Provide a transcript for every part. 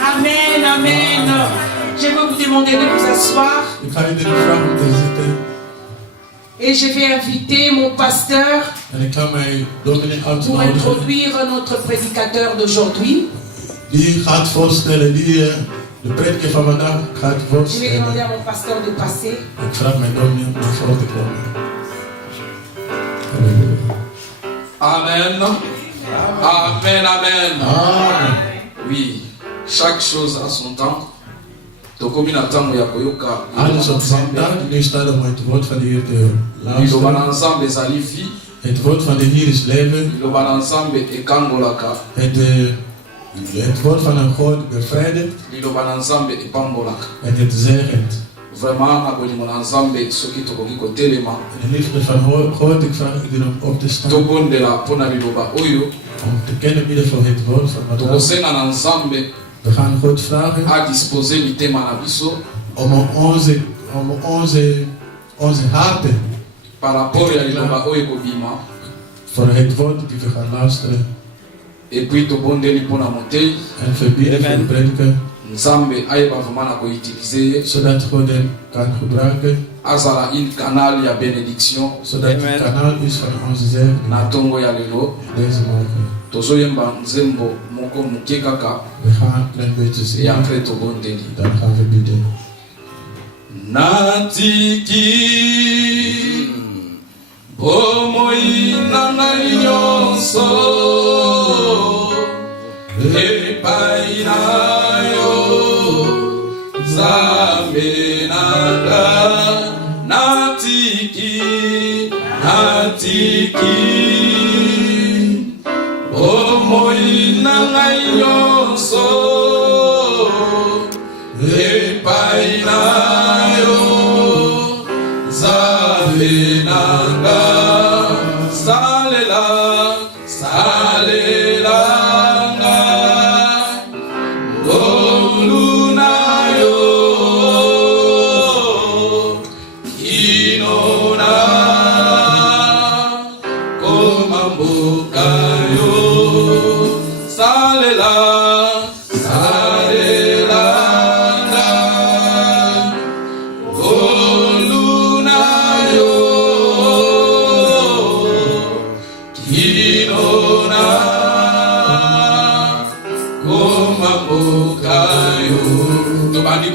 Amen, amen. Je vais vous demander de vous asseoir. Et je vais inviter mon pasteur pour introduire notre prédicateur d'aujourd'hui. Je vais demander à mon pasteur de passer. Amen. Amen, amen. Oui, chaque chose a son temps. Het woord van de Heer is leven. Het woord van een God bevrijdigt. En het zegent. Vraiment, de liefde van God, ik vraag u om op te staan. Om te kennen midden van het woord van vandaag. We gaan God vragen om onze harten voor het woord die we gaan luisteren. En verbieden en prediken. Zodat God hem kan gebruiken. Zodat het kanaal is van onze zegen. Deze morgen. We gaan een klein beetje zingen. Dan gaan we bidden. Natiki bomoi nanai nyonso epai na yo Nzambe nanga natiki bomoi nanai nyonso epai na Nanga salela salelanga goluna yo inona komamboka yo salela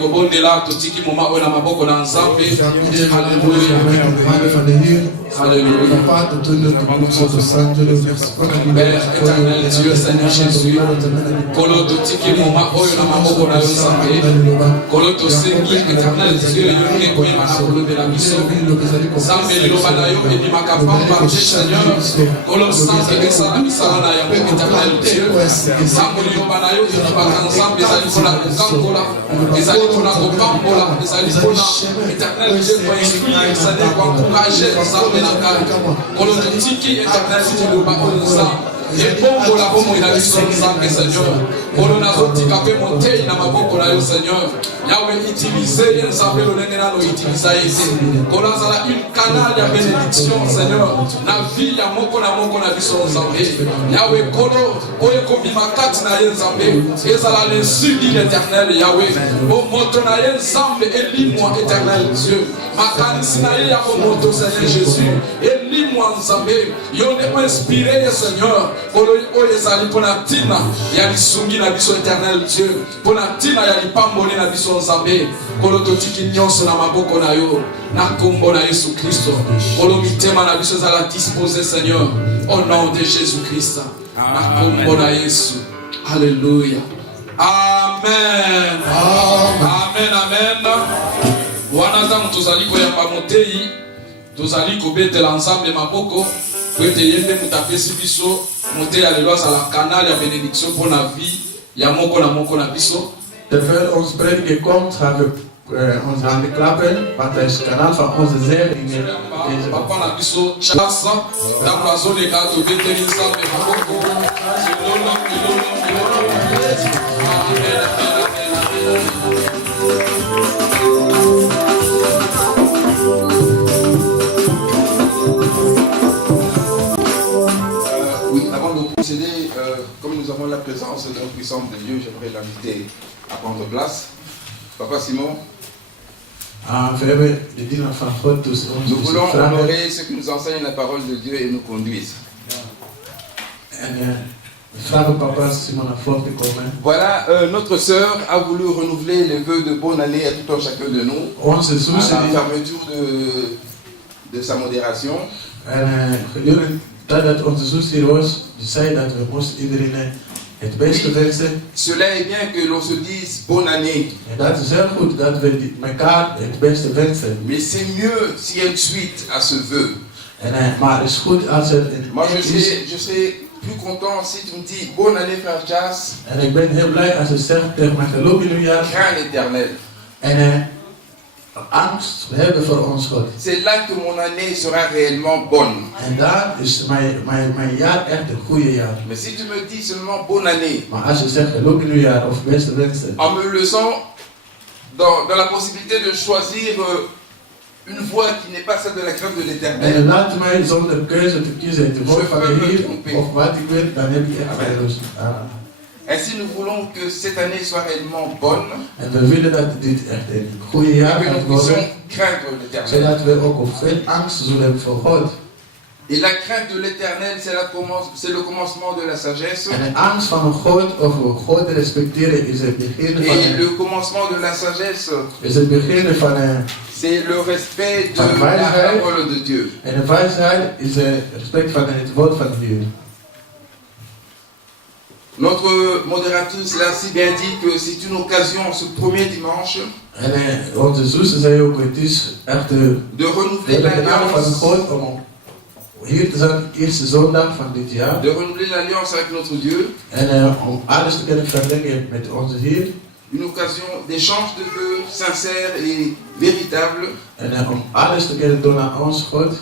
Bondela tutiki moma ona maboko na Nzambe. Haleluya. Haleluya. Papa, tu nous tukufu sana leo. Père éternel, Dieu Seigneur Jésus. Kolo tutiki moma ona maboko na Nzambe. Kolo tosengi éternel Dieu yonge koyema na kolo de la mission. Nzambe liloba na yo edi makapamba Seigneur. Kolo sanze esa misala na yo éternel Dieu. Nzambe liloba na yo edi makapamba Nzambe ezali kola kokangola. Ezali kola kopambola, ezali kola éternel Dieu kwa inspire, ezali kwa encourager Nzambe na kaka. Kolo tiki éternel Dieu liloba oza. Ebongo la bomo ina biso Nzambe Seigneur. Kolo nazotika pe motei na maboko na yo Seigneur. Yahweh utilisez Nzambe Lolengena no utiliser Kolazala une canal de bénédiction Seigneur na vie ya moko na biso Nzambe Yahweh kolo oye kobima kati na Nzambe ezala l'insu l'Éternel Yahweh o moto na Nzambe elimwa Éternel Dieu makanisi na ya moto Seigneur Jésus elimwa Nzambe yone inspiré Seigneur kolo oye zali pona tina ya lisungi na biso Éternel Dieu pona tina ya lipamboli na biso Nzambe kolo totiki nyonso na maboko na yo na kombo na Yesu Kristo kolo mitema na biso zala disposer Seigneur au nom de Jésus Christ na kombo na Yesu. Alléluia. Amen. Amen. Amen. Wana tuzali koyamba motei tuzali kobetela ensemble maboko kwete yende mutapesi biso motei alelo za la canal ya bénédiction pour la vie ya moko na biso. Terwijl ons prediker komt, gaan we onze handen klappen, want hij is het kanaal van onze zegeningen. Papa na biso chasa na kwazole ka to beteli nzambe maboko. Oui, avant de procéder, comme nous avons la présence de puissante de Dieu, j'aimerais l'inviter à prendre place. Papa Simon, nous voulons honorer ce qui nous enseigne la parole de Dieu et nous conduise. Voilà, notre sœur a voulu renouveler les vœux de bonne année à tout un chacun de nous. À la fermeture de sa modération. Dat onze zus hier was, die zei dat we moesten iedereen het beste wensen. Cela est bien que l'on se dise bonne année. En dat is heel goed dat we elkaar het beste wensen. Mais c'est mieux s'il y a une suite à ce vœu. Maar het is goed als er een Moi je serais plus content si tu me dis bonne année frère Jas. En ik ben heel blij als je zegt tegen mij gelukkig nieuwjaar. Crains l'Éternel. En angst hebben voor ons God. C'est là que mon année sera réellement bonne. En daar is mijn jaar echt een goede jaar. Mais si tu me dis seulement bonne année. Maar als je zegt gelukkig nieuwjaar of beste wensen. En me laissant dans la possibilité de choisir une voie qui n'est pas celle de la crainte de l'Éternel. En laat mij zonder keuze te kiezen te woord van de Heer of wat ik wil, dan heb je echt verloren. Ainsi, nous voulons que cette année soit réellement bonne. En we willen dat dit echt een goede jaar gaat worden. Zodat we ook op veel angst zullen hebben voor God. Et la crainte de l'Éternel, c'est le commencement de la sagesse. En de angst van God of God respecteren is het begin van. Et le commencement de la sagesse. Is het begin van. C'est le respect de la parole de Dieu. En de wijsheid is het respect van het woord van de Heer. Notre modératrice l'a si bien dit que c'est une occasion ce premier dimanche onze zus zei ook, het is echt de renouveler l'alliance van God om hier te zijn, eerste zondag van dit jaar. De renouveler l'alliance avec notre Dieu. En om alles te kunnen verlengen met onze Heer. Une occasion d'échange de vœux sincères et véritables. En om alles te kunnen doen aan ons God.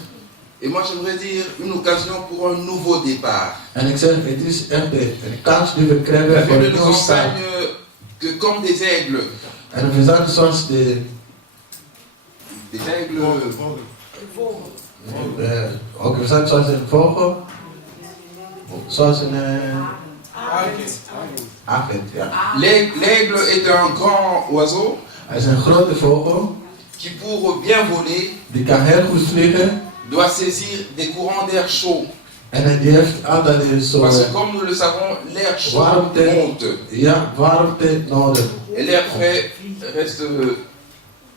Et moi j'aimerais dire une occasion pour un nouveau départ. En ik zeg, het is echt een kans die we krijgen voor een nieuwe start. Que comme des aigles. En we zijn zoals des aigles. Ook we zijn zoals een vogel. Zoals een agent, ja. L'aigle est un grand oiseau. Hij is een grote vogel. Qui pour bien voler. Die kan heel goed vliegen. Doit saisir des courants d'air chaud. En die heeft altijd zo. Parce que comme nous le savons, l'air chaud monte. Ja, warmte nodig. Et l'air frais reste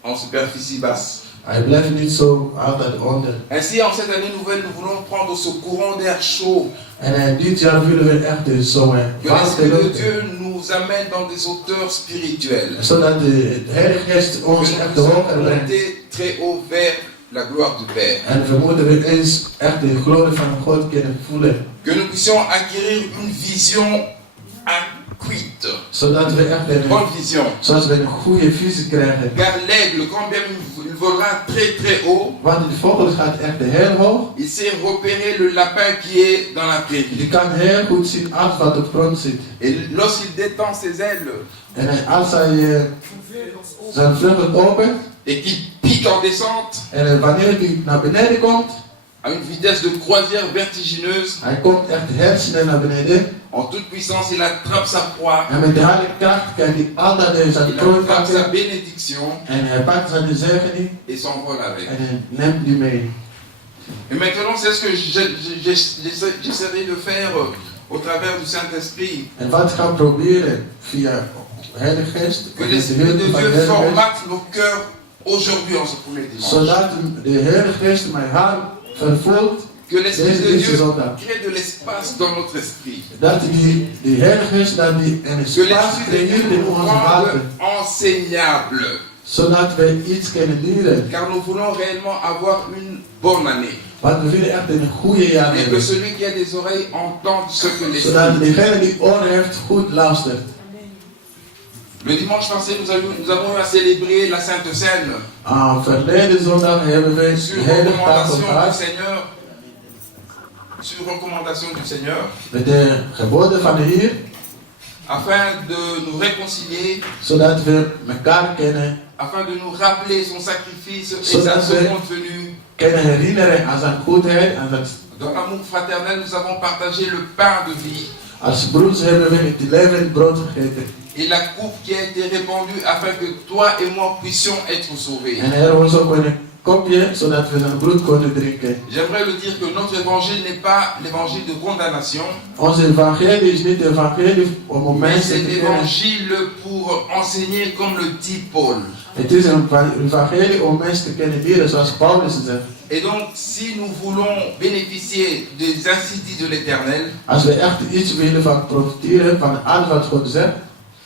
en superficie basse. Hij blijft niet zo altijd onder. Ainsi, en cette année nouvelle, nous voulons prendre ce courant d'air chaud. En dit jaar willen we echt zo. Que l'Esprit de Dieu nous amène dans des hauteurs spirituelles. Zodat de Heilige Geest ons echt de hoogte brengt. Très haut vers la gloire du Père. En we moeten weer eens echt de glorie van God kunnen voelen. Que nous puissions acquérir une vision cuite. Zodat we echt een Bonne vision. zodat we een goede visie krijgen. Car l'aigle, quand bien il volera très très haut, Want die vogel gaat echt heel hoog. il sait repérer le lapin qui est dans la prairie. Die kan heel goed zien alles wat op de grond zit. Et lorsqu'il détend ses ailes En als hij zijn vleugel opent et qu'il pique en descente en wanneer hij naar beneden komt, à une vitesse de croisière vertigineuse, hij komt echt heel snel naar beneden. en toute puissance, il attrape sa proie, En met de heilige kracht kan hij altijd zijn il prooi attrape sa pakken. bénédiction En hij pakt zijn zegening et s'envole avec. en hij neemt die mee. Et maintenant, c'est ce que j'essaierai de faire au travers du Saint-Esprit. En wat ik ga proberen via de Heilige Geest, Que l'Esprit de Dieu formate nos cœurs aujourd'hui en ce premier dimanche. zodat de Heilige Geest mijn hart vervult. Que l'Esprit de Deze Dieu zondag. crée de l'espace dans notre esprit. Dat die Heilige Geest dat die een Que space l'Esprit de Dieu creëert in nous onze rende harten. enseignables. Zodat wij iets kunnen leren. Car nous voulons réellement avoir une bonne année. Want we willen echt een goede jaar Et que hebben. celui qui a des oreilles entende ce que l'Esprit Zodat dit. degene die oren heeft goed luistert. Le dimanche passé, nous avons eu à célébrer la Sainte Seine Verleden zondag hebben we de sur hele tafel recommandation du gehad. Seigneur. Sur recommandation du Seigneur. Met de geboden van de Heer. Afin de nous réconcilier. Zodat we elkaar kennen. Afin de nous rappeler son sacrifice et Zodat sa we seconde venue. Kunnen herinneren aan zijn goedheid. Aan zijn... Dans l'amour fraternel, nous avons partagé le pain de vie. Als broers hebben we het levend brood gegeten. Et la coupe qui a été répandue afin que toi et moi puissions être sauvés. En er was ook een kopje zodat we zijn bloed konden drinken. J'aimerais le dire que notre évangile n'est pas l'évangile de condamnation. Onze evangelie is niet de evangelie om Mais mensen c'est te kennen. l'évangile pour enseigner comme le dit Paul. Het is een evangelie om mensen te kennen leren zoals Paulus zegt. Et donc, si nous voulons bénéficier des insidies de l'Éternel, Als we echt iets willen van profiteren van alles wat God zegt,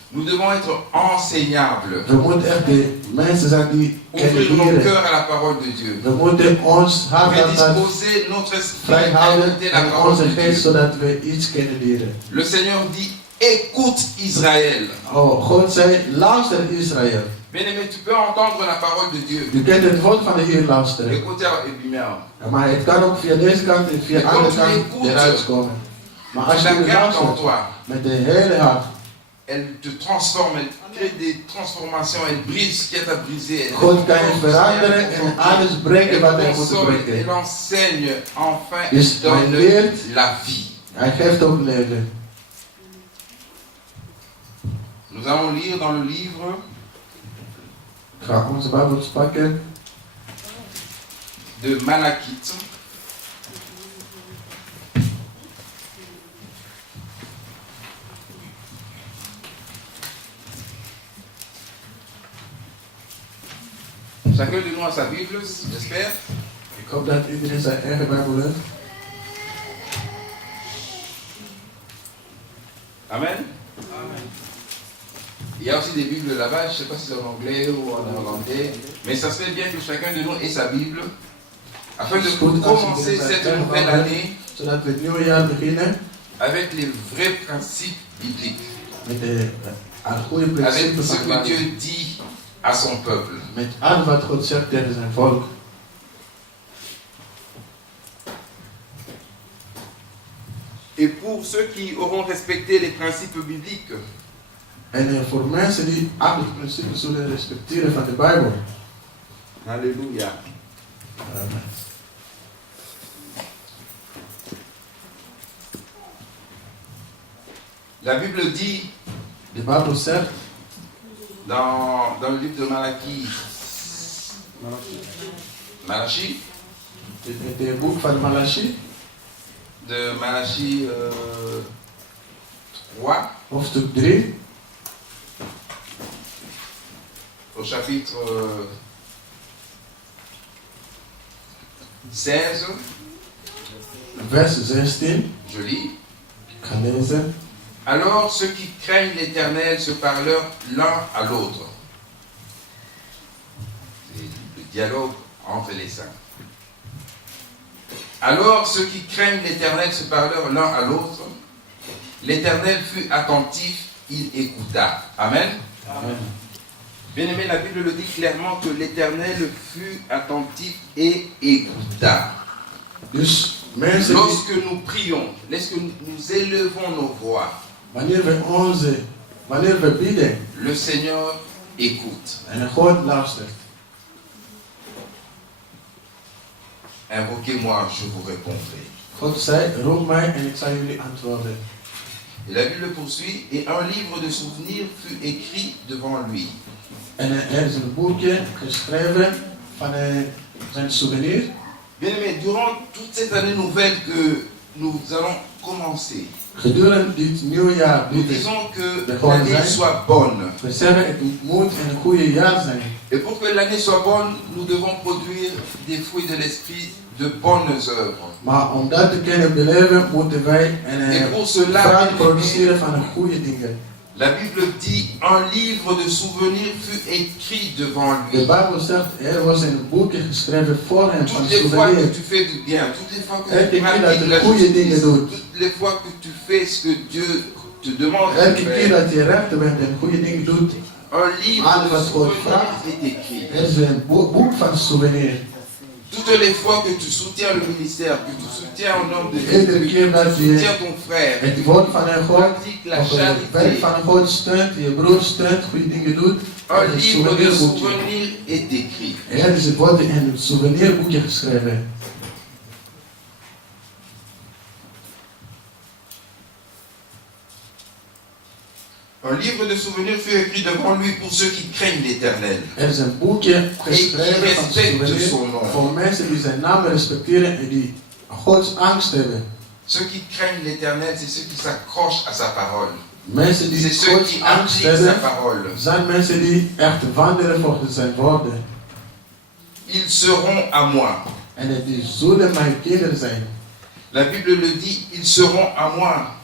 nous devons être enseignables. we moeten echt de mensen zijn die Ouvrir kennen nos leren. cœurs à la parole de Dieu. We moeten ons hart altijd Prédisposer notre esprit vrij à houden écouter la en parole onze de geest Dieu. zodat we iets kunnen leren. Le Seigneur dit, écoute Israël. Oh, God zei, luister Israël. Bien-aimé, tu peux entendre la parole de Dieu. Je kunt het woord van de Heer luisteren. Écoutez et bien. Maar het kan ook via deze kant en via de andere kant eruit komen. Maar als Tu je la het gardes en luistert toi. met de hele hart, Elle te transforme, elle crée des transformations, elle brise ce qui est à briser. Elle God kan je veranderen en alles breken wat hij moet console, breken. elle enseigne, enfin, Dus elle hij donne leert, la vie. hij geeft ook leven. Nous allons lire dans le livre Ik ga onze Bijbel pakken. de Malachite. Chacun de nous a sa Bible, j'espère. Ik hoop dat iedereen zijn eigen Bijbel heeft. Amen. Il y a aussi des Bibles là-bas, je ne sais pas si c'est en anglais ou en hollandais, mais ça serait bien que chacun de nous ait sa Bible, afin de commencer cette nouvelle année Zodat we het nieuwe jaar beginnen avec les vrais principes bibliques, met de goede avec principes ce van que God. Dieu dit à son peuple. Met alles wat God zegt tegen zijn volk. Et pour ceux qui auront respecté les principes bibliques, En voor mensen die alle principes zullen respecteren van de Bijbel. alléluia. Amen. La Bible dit De Bijbel zegt dans le livre de Malachie, in het boek van Malachi, de Malachie 3, hoofdstuk 3, au chapitre 16, vers 16. je lis. Ik ga lezen. Alors ceux qui craignent l'Éternel se parlent l'un à l'autre. C'est le dialogue entre les saints. Alors ceux qui craignent l'Éternel se parlent l'un à l'autre. L'Éternel fut attentif il écouta. Amen. Amen. Bien-aimé, la Bible le dit clairement que l'Éternel fut attentif et écouta. Lorsque nous prions, lorsque nous élevons nos voix, le Seigneur écoute. Invoquez-moi, je vous répondrai. Et la Bible poursuit, et un livre de souvenirs fut écrit devant lui. Bien-aimé, durant toute cette année nouvelle que nous allons commencer, nous disons que l'année soit bonne. Et pour que l'année soit bonne, nous devons produire des fruits de l'esprit, de bonnes œuvres. Et pour cela, la Bible dit, un livre de souvenirs fut écrit devant lui. Toutes les fois que tu fais du bien, toutes les fois que tu pratiques la justice, toutes les fois que tu fais ce que Dieu te demande de faire, un livre de souvenirs est écrit. Toutes les fois que tu soutiens le ministère, que tu soutiens un homme de Dieu, que tu soutiens ton frère, que tu pratiques la charité, un livre de souvenirs est écrit. Un livre de souvenirs fut écrit devant lui pour ceux qui craignent l'Éternel et qui respectent son nom. Ceux qui craignent l'Éternel, c'est ceux qui s'accrochent à sa parole. C'est ceux qui appliquent sa parole. Ils seront à moi. La Bible le dit, ils seront à moi.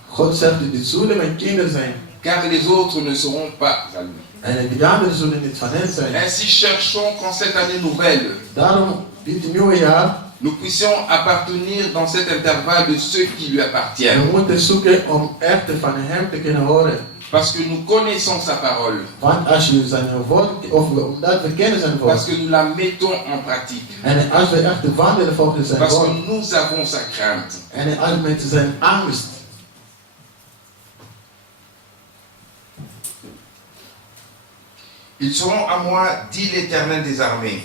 Car les autres ne seront pas à lui. Ainsi cherchons qu'en cette année nouvelle, nous puissions appartenir dans cet intervalle de ceux qui lui appartiennent. Parce que nous connaissons sa parole. Parce que nous la mettons en pratique. Parce que nous avons sa crainte. Ils seront à moi, dit l'Éternel des armées.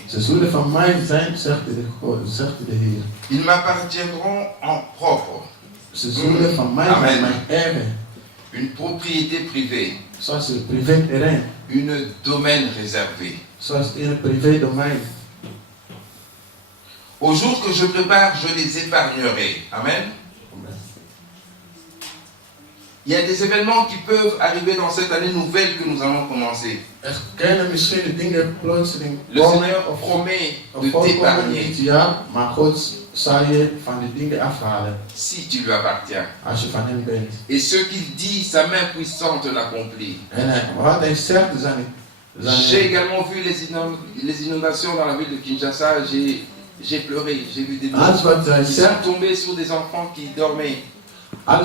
Ils m'appartiendront en propre. Amen. Une propriété privée. Une domaine réservé. Au jour que je prépare, je les épargnerai. Amen. Il y a des événements qui peuvent arriver dans cette année nouvelle que nous allons commencer. Le Seigneur promet de t'épargner si tu lui appartiens. Et ce qu'il dit, sa main puissante l'accomplit. J'ai également vu les inondations dans la ville de Kinshasa. J'ai pleuré, j'ai vu des morts qui sont tombés sur des enfants qui dormaient. Des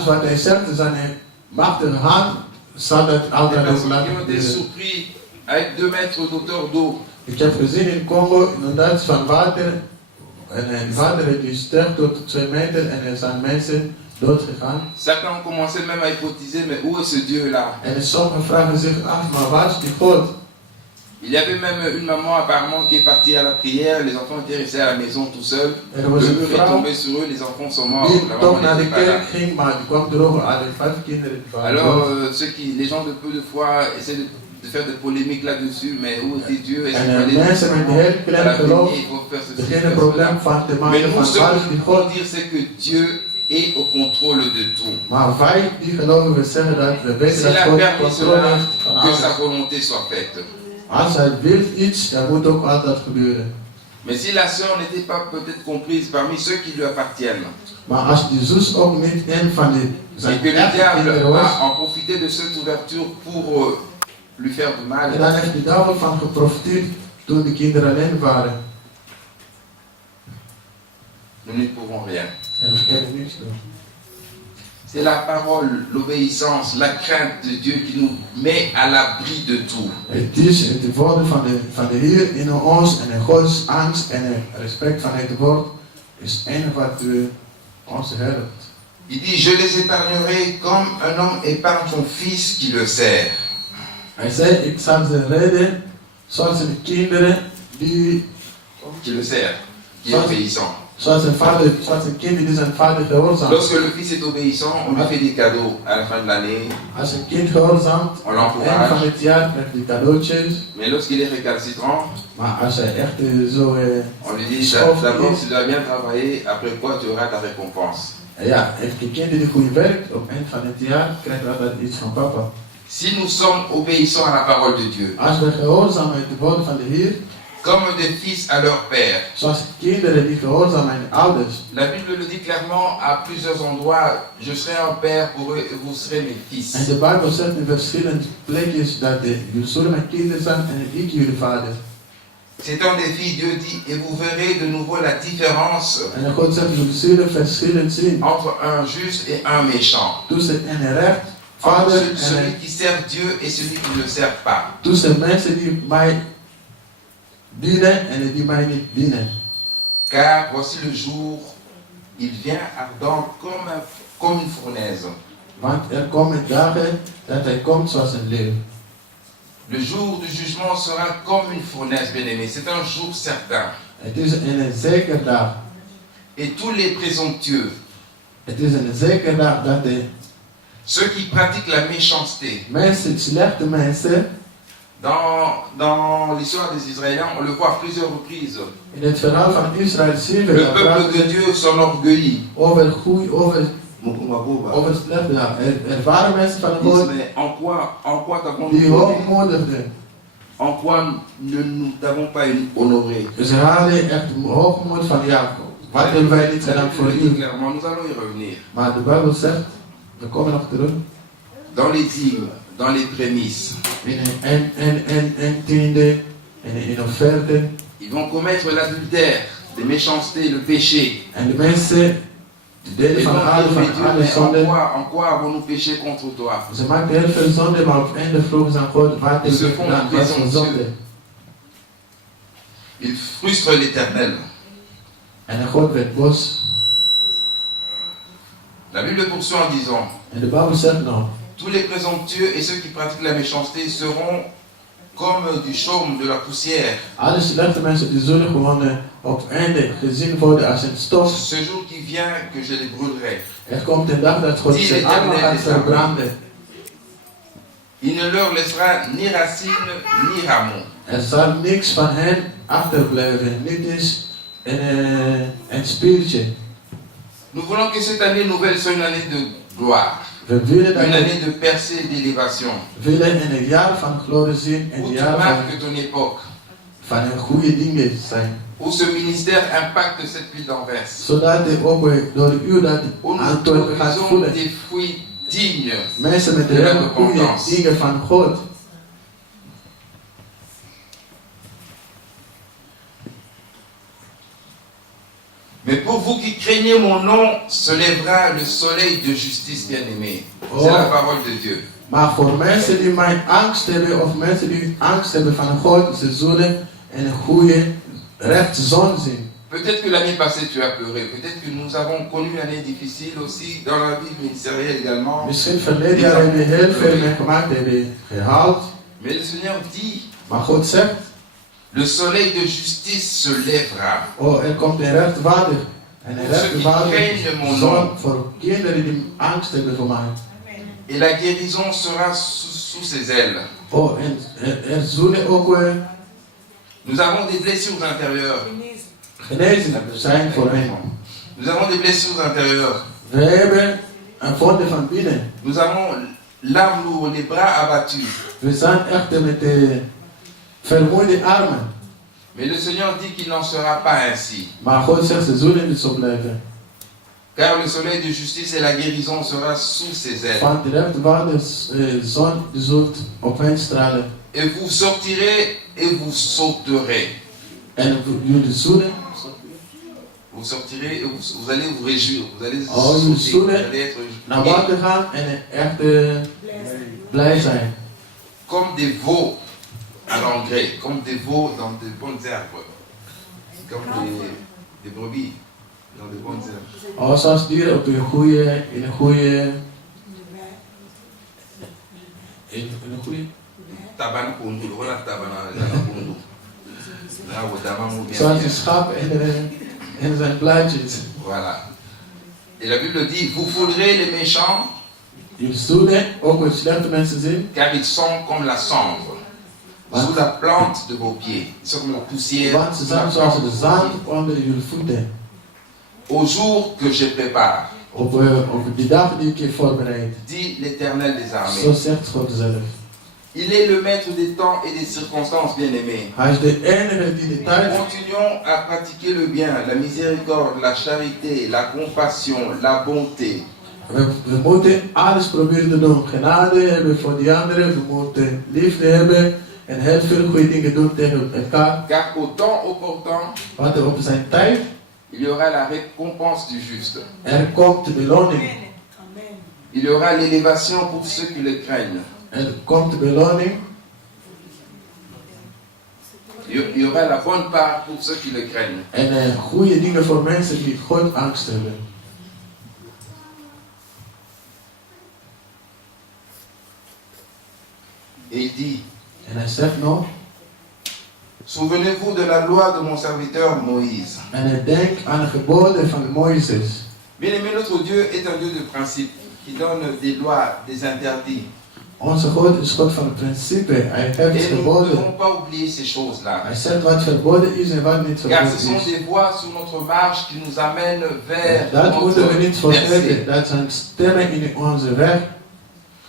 personnes qui ont été surpris avec 2 mètres d'auteur d'eau. Certains ont commencé même à hypothétiser, mais où est ce Dieu-là? Il y avait même une maman apparemment qui est partie à la prière, les enfants étaient restés à la maison tout seuls, le mur est tombé sur eux, les enfants sont morts, la maman n'était pas là. Alors les gens de peu de foi essaient de faire des polémiques là-dessus, mais où était Dieu? Est-ce qu'il fallait à l'avenir, il faut faire ceci, faire cela. Mais nous, ce que nous pouvons dire, c'est que Dieu est au contrôle de tout. S'il a permis cela, que sa volonté soit faite. Mais si la sœur n'était pas peut-être comprise parmi ceux qui lui appartiennent, et que le diable a en profité de cette ouverture pour lui faire du mal, nous n'y pouvons rien. C'est la parole, l'obéissance, la crainte de Dieu qui nous met à l'abri de tout. Het is het woorden van de Heer in ons en Gods angst en respect van het woord is het enige wat ons helpt. Il dit, je les épargnerai comme un homme épargne son fils qui le sert. Hij zei, ik zal ze redden zoals zijn kinderen die le sert, qui est obéissant. Zoals een kind die zijn vader gehoorzaamt. Lorsque le fils est obéissant, on lui fait des cadeaux à la fin de l'année. Als een kind gehoorzaamt, on l'encourage. Eind van het jaar krijgt hij cadeautjes. Mais lorsqu'il est récalcitrant, maar als hij echt zo on lui dit d'abord tu dois bien travailler, après quoi tu auras ta récompense. Ja, heeft een kind die goed werkt, op eind van het jaar krijgt hij altijd iets van papa. Si nous sommes obéissants à la parole de Dieu, als we gehoorzamen aan het woord van de Heer, comme des fils à leur père. Zoals kinderen die gehoorzamen aan de ouders. La Bible le dit clairement à plusieurs endroits, je serai un père pour eux et vous serez mes fils. En de Bijbel zegt in verschillende plekjes dat jullie zullen mijn kinderen zijn en ik jullie vader. C'est un défi, Dieu dit, et vous verrez de nouveau la différence en God zegt, jullie zullen verschillen zien entre un juste et un méchant. Tussen een recht vader entre celui qui sert Dieu et celui qui ne le sert pas. Tussen mensen die mij dienen en die mij niet dienen. Car voici le jour, il vient ardent comme une fournaise. Want komen dagen dat hij komt zoals een leeuw. Le jour du jugement sera comme une fournaise, bien-aimé. C'est un jour certain. Het is een zeker dag. Et tous les présomptueux. Het is een zeker dag dat ceux qui pratiquent la méchanceté. Mensen, slechte mensen. Dans l'histoire des Israéliens, on le voit à plusieurs reprises. In het verhaal van Israël zien we le peuple de Dieu s'enorgueillit. Over slechte. Er waren mensen van God die hoogmoedigden. En quoi ne nous t'avons pas honoré? Ze hadden echt hoogmoed van ja, wat hebben wij niet gedaan voor u? Nous allons y revenir. Maar de Bijbel zegt, we komen nog terug. Dans les dîmes, dans les prémices. En tiende, en in offerte. Ils vont commettre l'adultère, les méchancetés, le péché. En de mensen deden van alle zonden. En quoi avons-nous péché contre toi? Ze maakten heel veel zonde, maar op het einde vroegen ze aan God, wat hebben we gedaan, wat voor zonde? Ils frustrent l'Éternel. En God werd boos. La Bible poursuit en disant, en de Bijbel zegt nog, tous les présomptueux et ceux qui pratiquent la méchanceté seront comme du chaume, de la poussière. Alle slechte mensen die zullen gewoon op het einde gezien worden als een stof. Ce jour qui vient que je les brûlerai. Er komt een dag dat God ze allemaal gaat verbranden. Il ne leur laissera ni racine ni rameau. Er zal niks van hen achterblijven, niet eens een spiertje. Nous voulons que cette année nouvelle soit une année de gloire. Une année de percée et d'élévation. We willen een jaar van glorie zien, een jaar van ton époque. Van een goede dingen zijn. Où ce ministère impacte cette ville d'Anvers. Zodat ook door u dat antwoord gaat voelen. Des fruits dignes. Mensen met de goede dingen van God. Mais pour vous qui craignez mon nom, se lèvera le soleil de justice, bien-aimé. C'est la parole de Dieu. Maar voor mensen die mijn angst hebben, of mensen die angst hebben van God, ze zullen een goede rechtszon zien. Peut-être que l'année passée tu as pleuré, peut-être que nous avons connu une année difficile aussi dans la vie ministérielle également. Misschien verleden jaar hebben we heel veel meegemaakt, hebben we gehaald. Mais le Seigneur dit, maar God zegt, le soleil de justice se lèvera. Oh, er komt een rechtvaardig. En een rechtvaardig zon voor kinderen die angst hebben voor mij. Et la guérison sera sous ses ailes. Oh, en er zullen ook... Nous avons des blessures intérieures. Genezing zijn voor hen. Nous avons des blessures intérieures. We hebben een wonde van binnen. Nous avons l'âme lourde, les bras abattus. We zijn echt met de vermoeide armen. Mais le Seigneur dit qu'il n'en sera pas ainsi. Maar God zegt ze zullen niet zo blijven. Car le soleil de justice et la guérison sera sous ses ailes. Want de rechtvaardige zon zult op hen stralen. Et vous sortirez et vous sauterez. En jullie zullen. Vous sortirez et vous allez vous réjouir. Vous allez sauter. Vous allez être naar buiten gaan en echt blij zijn. Comme des veaux à l'engrais, comme des veaux dans de bonnes herbes. Comme des brebis dans de bonnes herbes. Zoals dieren op in een goede Taban kundu, voilà tabana kundu. Zoals de schapen en zijn blaadjes. Voilà. Et la Bible dit, vous foulerez les méchants. Car ils sont comme la cendre sous la plante de vos pieds. Ils sont comme la poussière. Au jour que je prépare, dit l'Éternel des armées. Il est le maître des temps et des circonstances, bien-aimés. Continuons à pratiquer le bien, la miséricorde, la charité, la compassion, la bonté. We moeten alles proberen te doen. Genade hebben voor die anderen. We moeten liefde hebben. En heel veel goede dingen doen tegen elkaar. Car au temps opportun, want op zijn tijd, il y aura la récompense du juste. Komt de beloning. Il y aura l'élévation pour ceux qui le craignent. Komt de beloning. Il y aura la bonne part pour ceux qui le craignent. En goede dingen voor mensen die God angst hebben. Et il dit, souvenez-vous de la loi de mon serviteur Moïse. Bien-aimé, notre Dieu est un Dieu de principe qui donne des lois, des interdits. Onze God is God van principe. Hij heeft geboden. Nous ne devons pas oublier ces choses-là. Hij zegt wat verboden is en wat niet verboden is. Car ce sont des voies sur notre marche qui nous amènent vers dat moeten we niet vergeten. Dat zijn sterren in onze weg.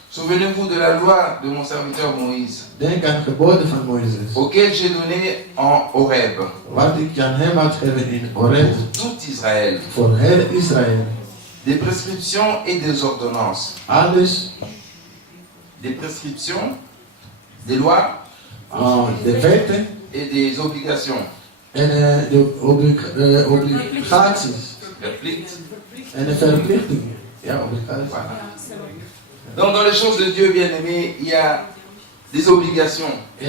Souvenez-vous de la loi de mon serviteur Moïse, denk aan geboden van Moïse, auquel j'ai donné en Horeb, wat ik aan hem had gegeven in Horeb, pour tout Israël, voor heel Israël, des prescriptions et des ordonnances, alles, des prescriptions, des lois, de wetten et des obligations, en de obligaties, en de verplichtingen, ja, obligaties. Voilà. Donc dans les choses de Dieu, bien-aimé, il y a des obligations. Il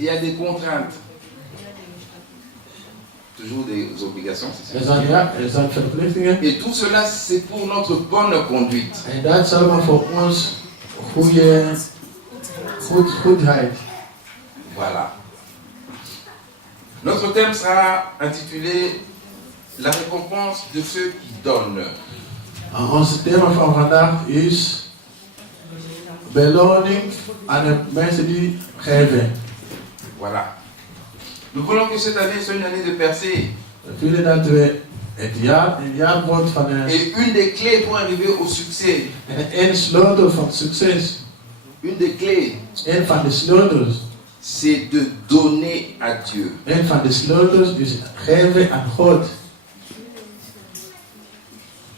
y a des contraintes. Toujours des obligations, c'est ça. Et tout cela, c'est pour notre bonne conduite. Voilà. Notre thème sera intitulé La récompense de ceux qui donnent. Ons thema van vandaag is beloning aan de mensen die geven. Voilà. Nous voulons que cette année soit une année de percée. We willen dat we het jaar een jaar wordt van Et une des clés pour arriver au succès. En een sleutel van succes. Une des clés. Een van de sleutels. C'est de donner à Dieu. Een van de sleutels is geven aan God.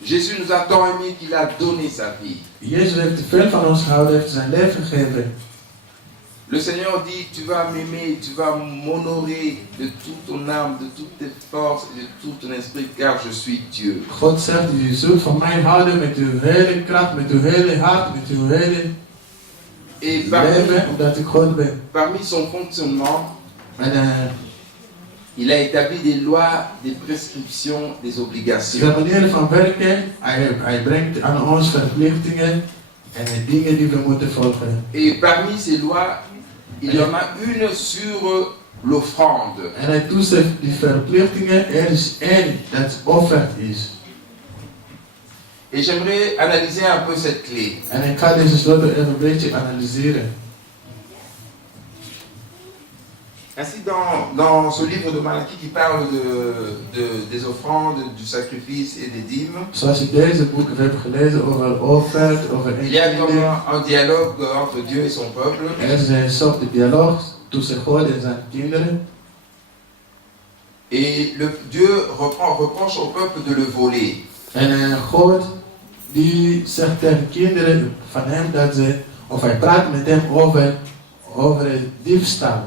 Jésus nous a tant aimé qu'il a donné sa vie. Jezus heeft veel van ons gehouden, heeft zijn leven gegeven. Le Seigneur dit, tu vas m'aimer, tu vas m'honorer de toute ton âme, de toutes tes forces et de tout ton esprit, car je suis Dieu. God zegt, je zult van mij houden met uw hele kracht, met uw hele hart, met uw hele leven, omdat ik God ben. Parmi son fonctionnement, il a établi des lois, des prescriptions, des obligations. De manier van werken, hij brengt aan ons verplichtingen en dingen die we moeten volgen. Et parmi ces lois, il y en a une sur l'offrande. En hij toezegt die verplichtingen, er is één dat offerd is. Et j'aimerais analyser un peu cette clé. En ik ga deze sleutel even een beetje analyseren. Ainsi, dans ce livre de Malachie qui parle des offrandes, du sacrifice et des dîmes, il y a comme un dialogue entre Dieu et son peuple. Et Dieu reproche au peuple de le voler. God die zegt tegen kinderen van hem dat ze, of hij praat met hem over diefstal.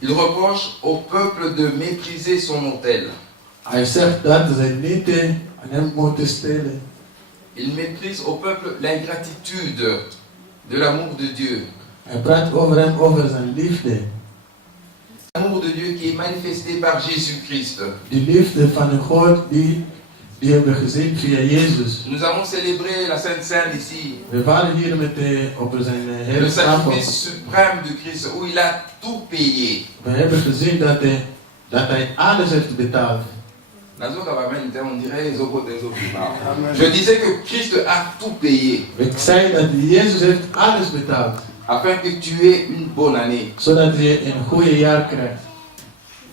Il reproche au peuple de mépriser son autel. Hij zegt dat ze niet aan hem moeten stelen. Il méprise au peuple l'ingratitude de l'amour de Dieu. Hij praat over hem, over zijn liefde. L'amour de Dieu qui est manifesté par Jésus-Christ. Die liefde van God die hebben we gezien via Jezus. Nous avons célébré la Sainte Seine ici. We waren hier met over zijn Le hele sacrifice suprême de Christ où il a tout payé. We hebben gezien dat hij alles heeft betaald. Je disais que Christ a tout payé. Ik zei dat Jezus heeft alles betaald. Afin que tu aies une bonne année. Zodat je een goede jaar krijgt.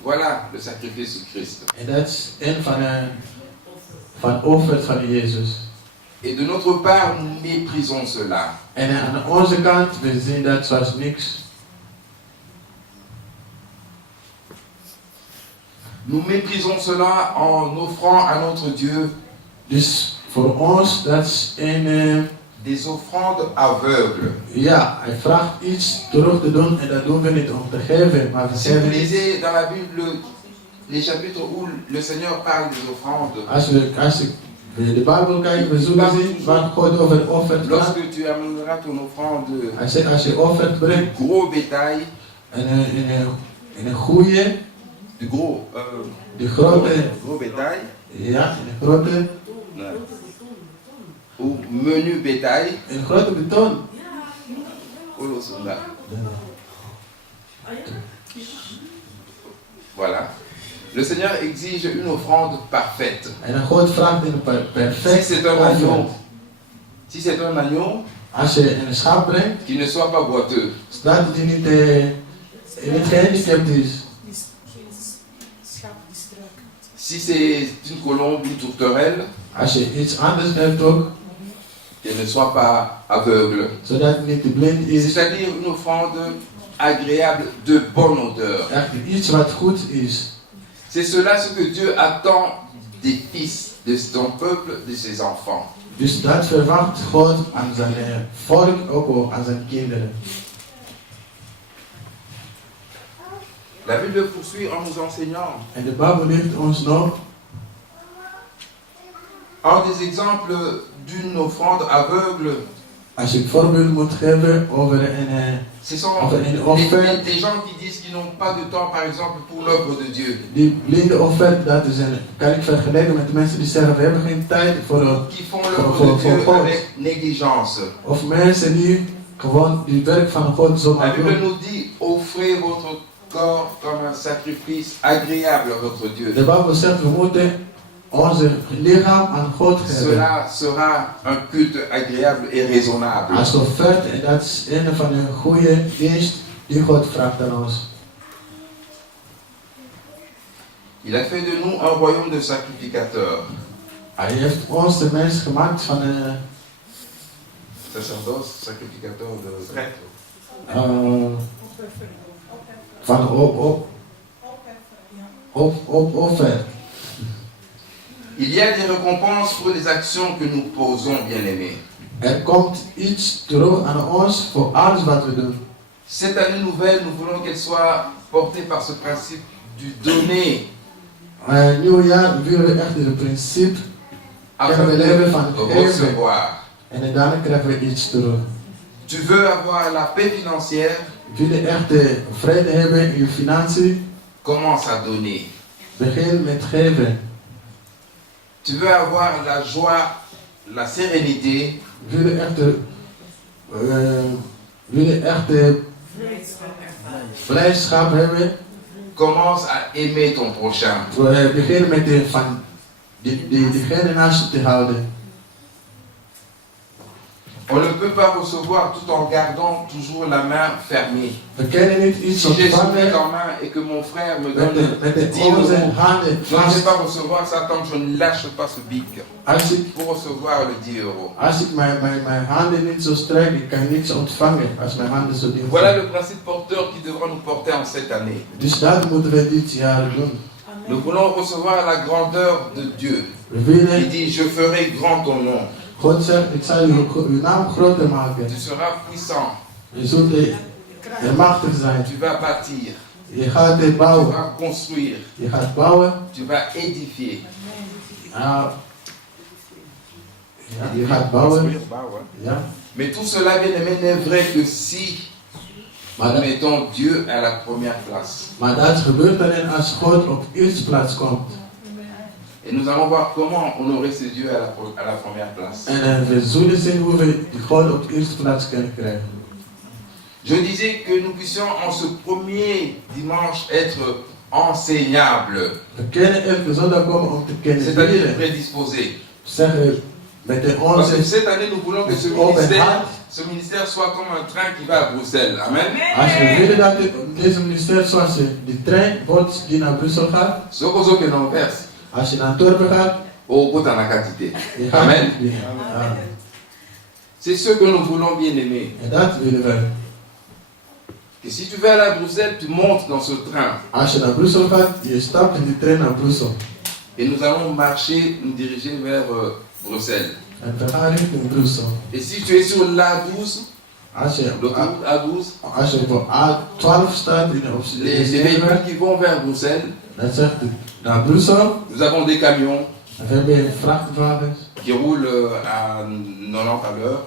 Voilà le sacrifice de Christ. En dat is een van offer van Jezus. Et de notre part, nous méprisons cela. En aan onze kant, we zien dat zoals niks. Nous méprisons cela en offrant à notre Dieu. Dus voor ons, dat is een... des offrandes aveugles. Ja, hij vraagt iets terug te doen en dat doen we niet om te geven, maar we Si vous geven lisez dans la Bible les chapitres où le Seigneur parle des offrandes, Als je de Bijbel kijkt, we zullen zien waar God over offert gaat. lorsque tu amèneras ton offrande Hij zegt, als je offert brengt, gros bétail, een goede, de gros, de grote, gros bétail, ja, een grote, ou menu bétail, een grote beton. Voilà. Le Seigneur exige une offrande parfaite. En God vraagt een perfect Si c'est un agneau, si c'est un agneau, als je een schaap brengt, qui ne soit pas boiteux, zodat die niet gehandicapt is. si c'est une colombe, une tourterelle, Als je iets anders hebt ook, qu'elle ne soit pas aveugle. zodat het niet blind is. C'est-à-dire une offrande agréable, de bonne odeur. Echt iets wat goed is. C'est cela ce que Dieu attend des fils, de son peuple, de ses enfants. Dus dat verwacht God aan zijn volk, ook aan zijn kinderen. La Bible poursuit en nous enseignant. En de Bijbel leert ons nog. Un des exemples d'une offrande aveugle, Als ik een voorbeeld moet geven over een ce sont offerte. des gens qui disent qu'ils n'ont pas de temps, par exemple, pour l'œuvre de Dieu. Die blinde offerte, dat is kan ik vergelijken met mensen die zeggen we hebben geen tijd voor Qui font l'œuvre de Dieu avec négligence. Of mensen die gewoon die werk van God La zomaar Bible doen. nous dit, offrez votre corps comme un sacrifice agréable à votre Dieu. De Bijbel zegt we moeten onze lichaam aan God geven. Cela sera un culte agréable et raisonnable. Als offerte, en dat is een van de goede dienst die God vraagt aan ons. Il a fait de nous un royaume de sacrificateurs. Hij heeft ons de mens gemaakt van een Sacerdoce, sacrificateur de prêtre. van offerte. Il y a des récompenses pour les actions que nous posons, bien-aimés. Komt iets terug aan ons voor alles wat we doen. Cette année nouvelle, nous voulons qu'elle soit portée par ce principe du donner. Nieuwjaar willen we echt het principe Afin we leven van de geven. recevoir. En daarna krijgen we iets terug. Tu veux avoir la paix financière? Wil je echt vrede hebben in je financiën? Commence à donner. Begin met geven. Tu veux avoir la joie, la sérénité? Wil je echt blijdschap hebben? Commence à aimer ton prochain. Begin met diegene naast je te houden. On ne peut pas recevoir tout en gardant toujours la main fermée. We kunnen niet iets Si j'ai son ontvangen bic en main et que mon frère me met donne 10 onze euros, handen je ne vais vast. pas recevoir ça tant que je ne lâche pas ce bic pour recevoir le 10 euros. Als ik mijn handen niet zo strek, ik kan niets ontvangen als mijn handen zo dicht Voilà zijn. le principe porteur qui devra nous porter en cette année. Dus dat moeten we dit jaar doen. Nous voulons recevoir la grandeur de Dieu. We willen, Il dit, je ferai grand ton nom. God zegt, ik zal uw naam groter maken. Tu seras puissant. Je zult machtig zijn. Tu vas bâtir. Je gaat dit bouwen. Tu vas construire. Je gaat bouwen. Tu vas édifier. Je gaat bouwen. Ja. Mais tout cela, bien aimé, n'est vrai que si nous mettons Dieu à la première place. Maar dat gebeurt alleen als God op eerste plaats komt. Et nous allons voir comment honorer ce Dieu à la première place. En we zullen zien hoe we die God op eerste plaats kunnen krijgen. Je disais que nous puissions en ce premier dimanche être enseignables. We kunnen elke zondag komen om te kunnen C'est-à-dire leren. prédisposés. Zeggen met de Parce que onze. cette année, nous voulons que ce ministère soit comme un train qui va à Bruxelles. Amen. Als we willen dat deze ministerie zoals die trein wordt die naar Brussel gaat. Sokozo que non verse. Als je naar Antwerpen gaat. Au bout en quantité. Amen. C'est ce que nous voulons, bien aimer. En dat willen we. Et si tu vas aller à Bruxelles, tu montes dans ce train. Als je naar Brussel gaat, je stapt in die trein naar Brussel. Et nous allons marcher, nous diriger vers Bruxelles. En we gaan richting Brussel. Et si tu es sur l'A12, l'autoroute A12, als je op A12 staat in de les véhicules qui vont vers Bruxelles, dan zegt het naar Brussel. Nous avons des camions We hebben vrachtwagens qui roulent à 90 à l'heure.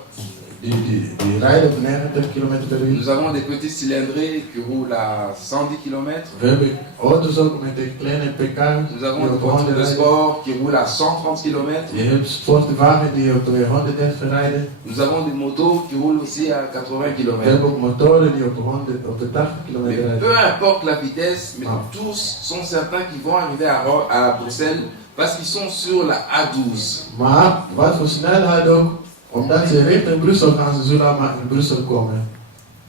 Die rijden op 90 km per uur. Nous avons des petits cylindrés qui roulent à 110 km. We hebben auto's ook met een kleine pk. Nous avons des voitures de sport qui roulent à 130 km. Je hebt sportwagen die op 130 rijden. Nous avons des motos qui roulent aussi à 80 km. We hebben ook motoren die op de 80 km rijden. Peu importe la vitesse, mais tous sont certains qui vont arriver à Bruxelles parce qu'ils sont sur la A12. Maar wat voor snelheid ook, omdat ze richting Brussel gaan, ze zullen allemaal in Brussel komen.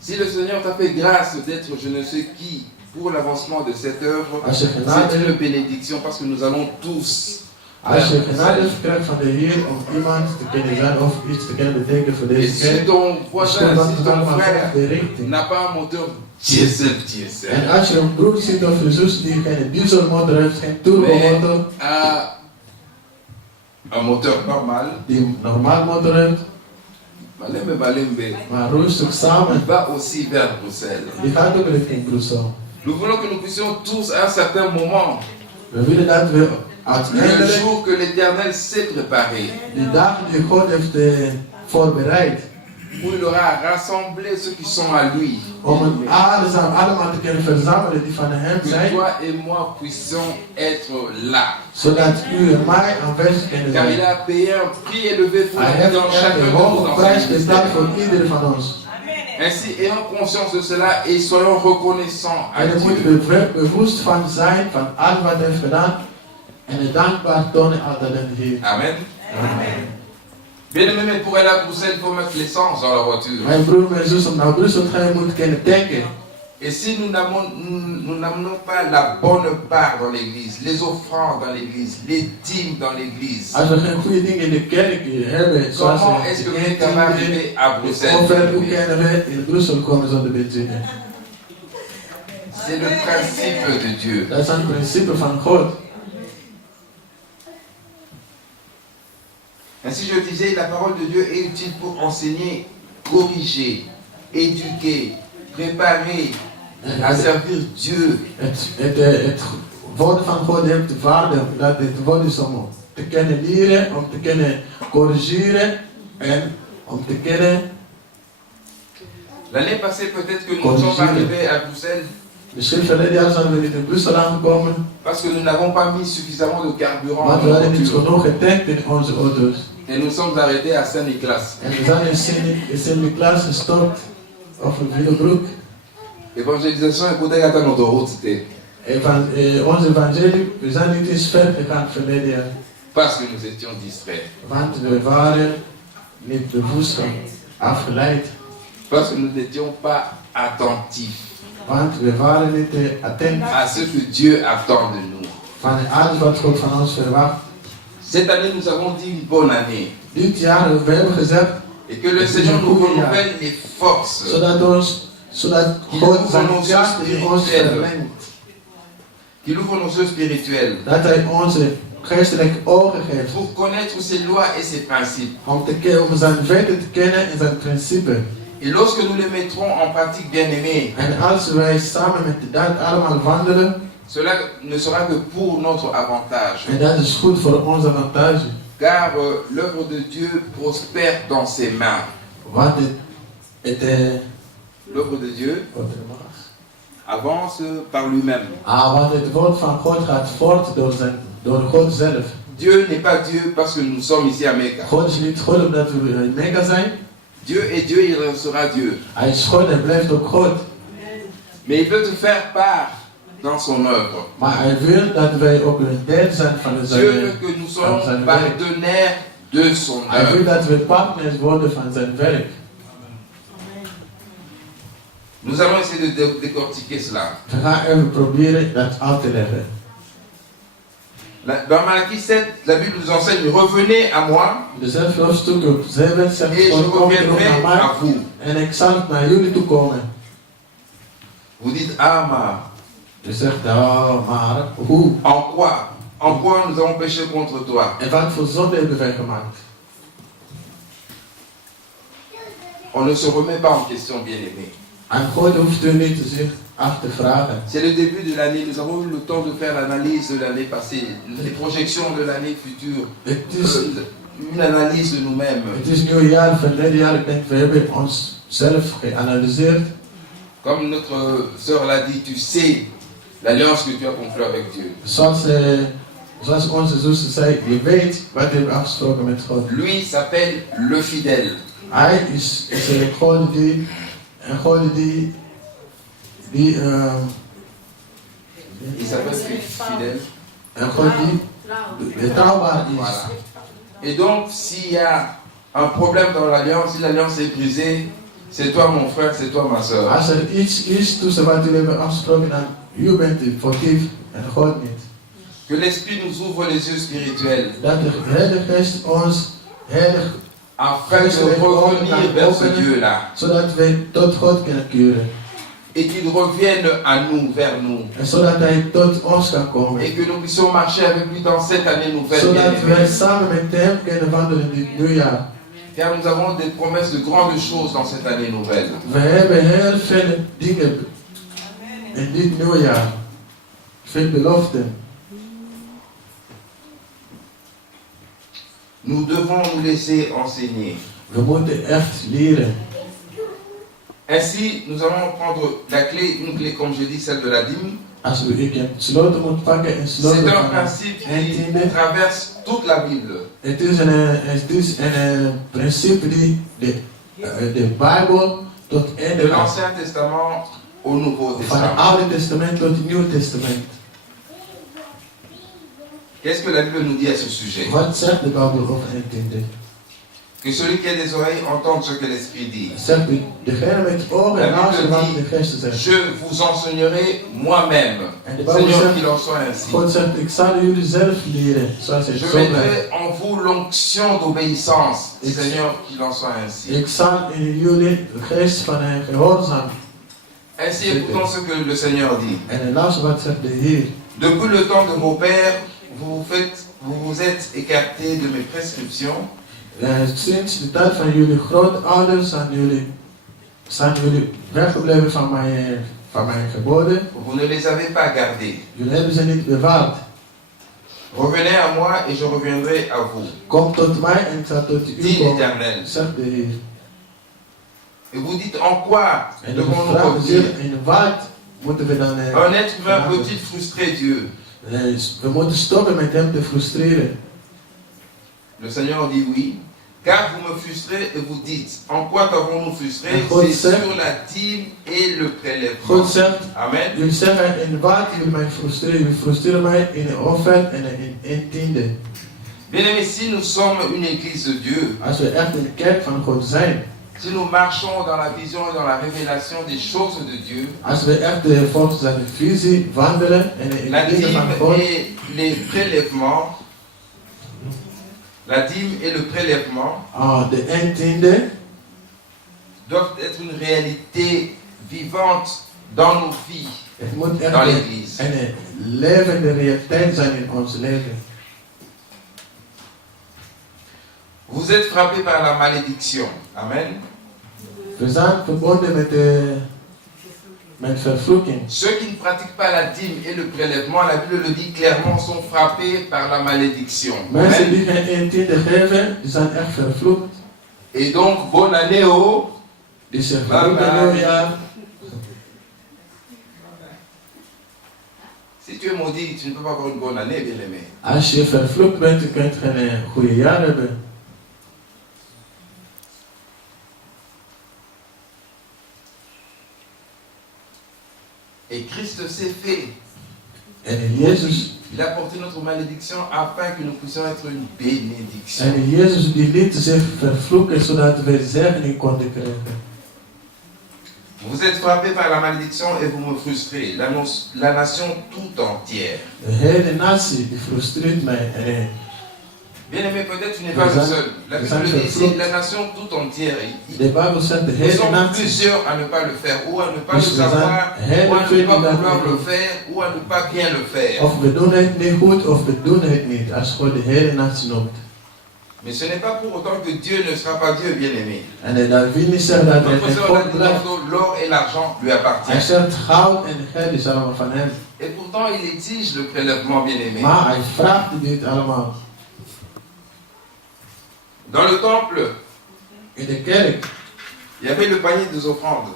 Si le Seigneur t'a fait grâce d'être je ne sais qui pour l'avancement de cette œuvre, c'est une bénédiction parce que nous allons tous. Als je genade krijgt van de Heer om iemand te kunnen zijn of iets te kunnen betekenen voor deze kerk, si ton voisin, si ton frère n'a pas un moteur diesel. En als je een broer ziet of een zus die geen dieselmotor heeft, geen turbomotor, un moteur normal, die een normaal motor heeft, maar rustig samen, va aussi vers Bruxelles. Die gaat ook richting Brussel. Nous voulons que nous puissions tous à un certain moment, we willen dat we le jour que l'Éternel s'est préparé, die dag die God heeft voorbereid, où il aura rassemblé ceux qui sont à lui, om het allemaal te kunnen verzamelen die van hem que zijn, toi et moi puissions être là. Zodat u en mij aanwezig kunnen Car il zijn. a payé un prix élevé pour Hij heeft dans chacun een de hoge nous prijs dans betaald voor ieder van ons. Ainsi, ayons conscience de cela et soyons reconnaissants à En daar moeten Dieu. we bewust van zijn, van alles wat hij heeft gedaan. En het dankbaar tonen aan de Heer. Amen. Bien aimé, mais pour aller à Bruxelles, il faut mettre l'essence dans la voiture. Mijn broer, mijn zus, om naar Brussel te gaan, je moet kunnen tanken. Et si nous n'amenons pas la bonne part dans l'église, les offrandes dans l'église, les dîmes dans l'église, Als we geen goede dingen in de kerk hebben, zoals comment est-ce que quelqu'un va arriver à Bruxelles? hoe kunnen we in Brussel komen zonder benzine? C'est le principe de Dieu. Dat is een principe van God. Ainsi je disais, la parole de Dieu est utile pour enseigner, corriger, éduquer, préparer à servir Dieu. Het woord van God heeft de waarde dat het woord is om te kunnen leren, om te kunnen corrigeren en om te kunnen. L'année passée, peut-être que nous sommes arrivés à Bruxelles Misschien verleden jaar zijn we niet in Brussel aangekomen, parce que nous n'avons pas mis suffisamment de carburant want dans we nos hadden niet voitures. genoeg getankt in onze auto's. Et nous sommes arrêtés à Saint-Nicolas. En we zijn in Sint-Niklaas gestopt, of in Willebroek. Évangélisation et côté à notre route, c'était Onze evangelie, we zijn niet eens ver gegaan verleden jaar. parce que nous étions distraits. Want we waren niet bewust afgeleid. Parce que nous n'étions pas attentifs Want we waren niet attent à ce que Dieu attend de nous. van alles wat God van ons verwacht. Cette année, nous avons dit une bonne année. Dit jaar, we hebben gezegd, Et que le Seigneur nous renouvelle les forces. zodat God zijn kracht in ons verlengt. Qu'il ouvre nos yeux spirituels. Dat hij onze geestelijke ogen geeft. Pour connaître ses lois et ses principes. Om zijn wetten te kennen en zijn principes. Et lorsque nous les mettrons en pratique, bien-aimés, En als wij samen met dat allemaal wandelen, cela ne sera que pour notre avantage. en dat is goed voor ons avantage. Car l'œuvre de Dieu prospère dans ses mains. Want l'œuvre de Dieu avance par lui-même. Want het woord van God gaat voort door God zelf. Dieu n'est pas Dieu parce que nous sommes ici à Mecca. God is niet God omdat we in Mekka zijn. Dieu est Dieu, il restera Dieu. Hij is God en blijft ook God. Mais il veut te faire part dans son œuvre. Maar hij wil dat wij ook een deel zijn van zijn Dieu veut que nous soyons partenaires de son Hij wil œuvre. dat we partners worden van zijn werk. Nous allons essayer de décortiquer cela. We gaan even proberen dat uit te leggen. Dans Malachie 7, la Bible nous enseigne, revenez à moi Dus zelfs hoofdstuk op 7 zegt et je God, kom terug reviendrai naar mij à vous. en ik zal naar jullie toe komen. Vous dites, ah maar. Je zegt, maar hoe? En quoi nous avons péché contre toi? En wat voor zonde hebben wij gemaakt? On ne se remet pas en question, bien-aimé. En God hoeft u niet zich af te vragen. C'est le début de l'année. Nous avons eu le temps de faire l'analyse de l'année passée, les projections de l'année future, une analyse de nous-mêmes. Het is nieuw jaar, verleden jaar, ik denk we hebben onszelf geanalyseerd. Comme notre sœur l'a dit, tu sais l'alliance que tu as conclue avec Dieu. Zoals onze zuster zei, je weet wat we hebben afgesproken met God. Lui s'appelle le fidèle. Hij is een God die il s'appelle fidèle. Een God die betrouwbaar is. Voilà. Et donc, s'il y a un problème dans l'alliance, si l'alliance est brisée, c'est toi mon frère, c'est toi ma soeur. Als iets is tussen wat jullie hebben afgesproken, dan u bent het vergeef en God niet. Que l'Esprit nous ouvre les yeux spirituels. Dat de Heilige Geest ons heilig afin de revenir vers ce Dieu-là. Zodat wij tot God kunnen keren. Et qu'il revienne à nous, vers nous. En zodat hij tot ons kan komen. Et que nous puissions marcher avec lui dans cette année nouvelle. Zodat wij samen met hem kunnen wandelen in dit nieuwjaar. Car nous avons des promesses de grandes choses dans cette année nouvelle. We hebben heel veel dingen in dit nieuwjaar. Veel beloften. Nous devons nous laisser enseigner. We moeten echt leren. Ainsi, nous allons prendre la clé, une clé comme je dis, celle de la dîme. C'est un principe qui traverse toute la Bible. Het is een principe die de Bijbel tot einde de l'Ancien Testament au Nouveau Testament. Van het Oude Testament tot het Nieuwe Testament. Qu'est-ce que la Bible nous dit à ce sujet? Wat zegt de Bijbel over intended? Que celui qui a des oreilles entende ce que l'Esprit dit. Degene met ogen en luisteren wat de Geest zegt. Je vous enseignerai moi-même. Seigneur, qu'il en soit ainsi. God zegt, ik zal jullie zelf leren, zoals hij Je zo bent. mettrai en vous l'onction d'obéissance. Seigneur, qu'il en soit ainsi. Ik zal in jullie de geest van gehoorzaam. Ainsi écoutons ce que le Seigneur dit. En luister wat zegt de Heer. Depuis le temps de vos pères, vous vous êtes écartés de mes prescriptions. Sinds de tijd van jullie grootouders zijn jullie weggebleven van mijn geboden. Vous ne les avez pas gardés. Jullie hebben ze niet bewaard. Revenez à moi et je reviendrai à vous. Kom tot mij en ik zal tot u dit komen, l'Éternel. zegt de Heer. Et vous dites en quoi En de devons-nous vraag revenir? is in wat moeten we dan... Un être humain peut-il frustrer Dieu? We moeten stoppen met hem te frustreren. Le Seigneur dit oui. Car vous me frustrez et vous dites, en quoi t'avons-nous frustré? C'est sur la dîme et le prélèvement. God zegt, Amen. jullie zeggen in wat jullie mij frustreren. Jullie frustreren mij in de offer en in tiende. Bien-aimés, si nous sommes une église de Dieu, Als we echt in de kerk van God zijn. Si nous marchons dans la vision et dans la révélation des choses de Dieu, als we echt volgens de visie wandelen en in la de dingen van dîme God. et les prélèvements, la dîme et le prélèvement De eindtiende doivent être une réalité vivante dans nos vies, het moet echt dans l'église. een levende realiteit zijn in ons leven. Vous êtes frappés par la malédiction. Amen. Ceux qui ne pratiquent pas la dîme et le prélèvement, la Bible le dit clairement, sont frappés par la malédiction. Et donc, bonne année au... Si tu es maudit, tu ne peux pas avoir une bonne année, bien aimé. Et Christ s'est fait. Il a porté notre malédiction afin que nous puissions être une bénédiction. Vous êtes frappés par la malédiction et vous me frustrez. La nation tout entière. Bien aimé, peut-être tu n'es pas le seul. La Bible dit ici, la nation tout entière. Ils sont plusieurs à ne pas le faire, ou à ne pas le savoir, ou à ne pas vouloir le faire, ou à ne pas bien le faire. Mais ce n'est pas pour autant que Dieu ne sera pas Dieu, bien aimé. Notre Seigneur a dit tantôt, l'or et l'argent lui appartiennent. Et pourtant, il exige le prélèvement, bien aimé. Dans le temple, il y avait le panier des offrandes.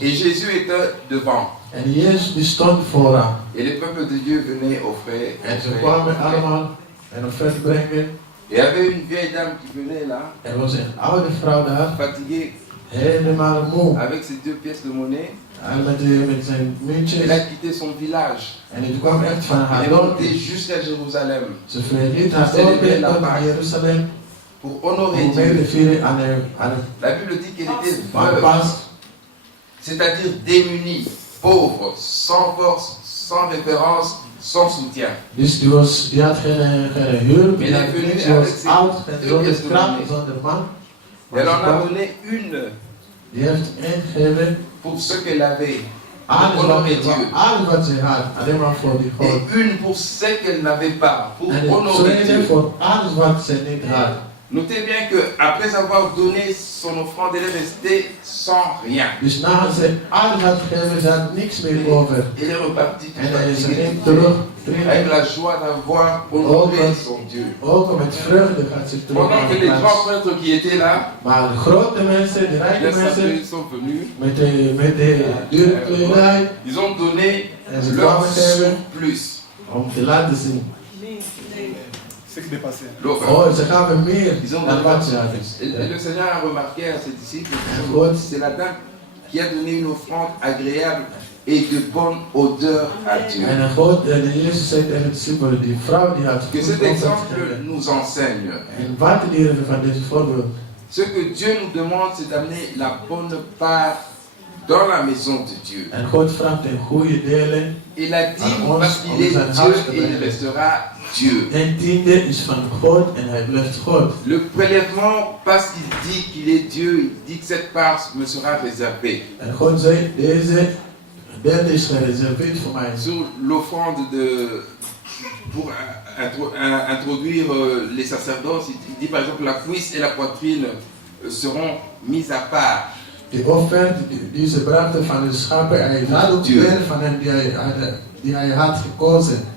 Et Jésus était devant. Et le peuple de Dieu venait offrir. Et il y avait une vieille dame qui venait là, fatiguée, avec ses 2 pièces de monnaie. Elle a quitté son village. Elle est montée jusqu'à Jérusalem pour célébrer la Pâque, pour honorer Dieu. La Bible dit qu'elle était veuve, c'est-à-dire démunie, pauvre, sans force, sans référence, sans soutien. Mais elle est venue avec ses 2 pièces de monnaie. Elle en a donné une pour ce qu'elle avait, pour honorer Dieu, et une pour ce qu'elle n'avait pas, pour honorer Dieu. Notez bien qu'après avoir donné son offrande, elle est restée sans rien. Elle est repartie avec la joie d'avoir honoré son Dieu. Pendant que les grands prêtres qui étaient là, les saints sont venus, ils ont donné leur surplus. Ils ont et le Seigneur a remarqué à ses disciples, c'est la dame qui a donné une offrande agréable et de bonne odeur à Dieu. Que cet exemple nous enseigne. Ce que Dieu nous demande, c'est d'amener la bonne part dans la maison de Dieu. Il a dit parce qu'il est Dieu et il restera Dieu. Le prélèvement, parce qu'il dit qu'il est Dieu, il dit que cette part me sera réservée. Sur l'offrande pour introduire les sacerdoces, il dit par exemple la cuisse et la poitrine seront mises à part. De offerte die ze brachten van de schapen en hij had ook weer van hem die hij had gekozen.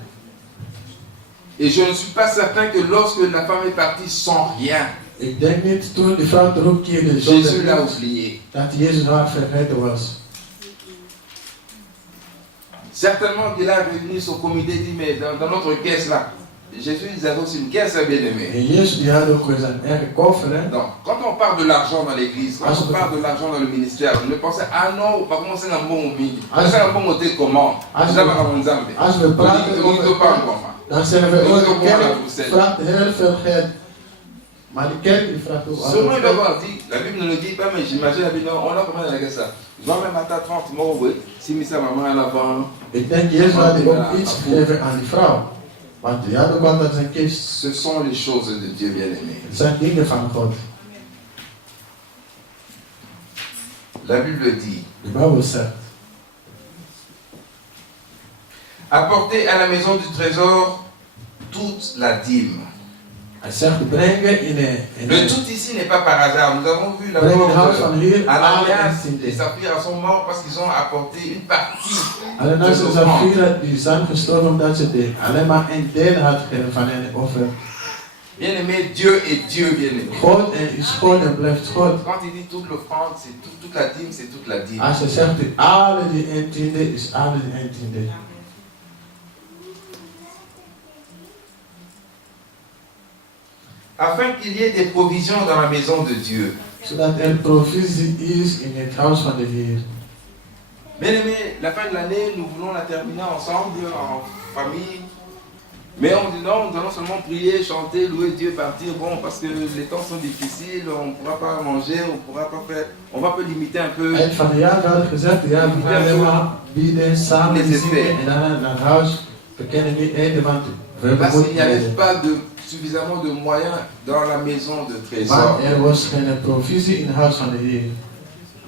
Et je ne suis pas certain que lorsque la femme est partie sans rien, ik denk niet toen de vrouw terugkeerde, Jésus l'a oublié. Dat Jezus haar vergeten was. Certainement qu'il a réuni son comité et dit mais dans notre caisse là, Jésus ils avaient aussi une caisse bien aimée. Donc, quand on parle de l'argent dans l'église, quand on parle de l'argent dans le ministère, on ne pense ah non, pas comment c'est un bon midi. C'est un bon côté comment. Je vais pas mon zambe. Je ne pas comment. Dan zeggen we ook de kerk vraagt heel veel geld. Maar de kerk die vraagt ook alles. Sûrement il doit avoir dit, la Bible ne le dit pas, mais j'imagine la Bible, on a comment on a ça. Je vais même à 30 mots, oui. Si mis ça maman à l'avant. Ik denk Jezus had ook iets gegeven aan die vrouw. Want die had ook altijd zijn kist. Ce sont les choses de Dieu bien-aimé. Het zijn dingen van God. La Bible dit. De Bijbel zegt. Apportez à la maison du trésor toute la dîme. Le tout ici n'est pas par hasard. Nous avons vu la mort d'Ananias et Saphira sont morts parce qu'ils ont apporté une partie de l'offrande. Bien aimé, Dieu est Dieu, bien aimé. Quand il dit toute l'offrande, c'est toute la dîme, c'est toute la dîme. Afin qu'il y ait des provisions dans la maison de Dieu. Bien aimé, la fin de l'année, nous voulons la terminer ensemble, en famille. Mais on dit non, nous allons seulement prier, chanter, louer Dieu, partir. Bon, parce que les temps sont difficiles, on ne pourra pas manger, on ne pourra pas faire. On va limiter un peu les effets. Parce qu'il n'y avait pas suffisamment de moyens dans la maison de trésor.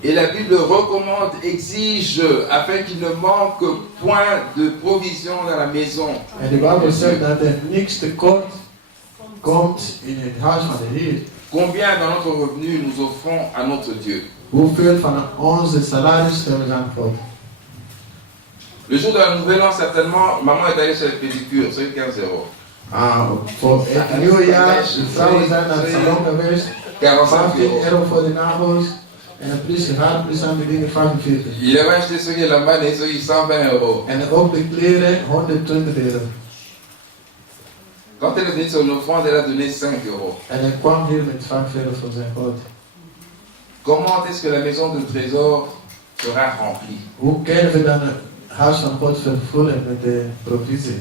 Et la Bible recommande, exige, afin qu'il ne manque point de provision dans la maison. Combien dans notre revenu nous offrons à notre Dieu? Le jour de la nouvelle an, certainement, maman est allée chez le pédicure, c'est 15 €. Voor het nieuwjaar, de vrouw is naar het salon geweest, 15 € voor de nagels en een haarplis aan de dingen 45. Il avait acheté ce qui est là-bas, et ce qui 120 €. En ook de kleren 120 €. Quand elle est venue son offrande, elle a donné 5 €. En hij kwam hier met 5 € voor zijn God. Comment est-ce que la maison de trésor sera remplie? Hoe kunnen we dan het huis van God vervullen met de provisie?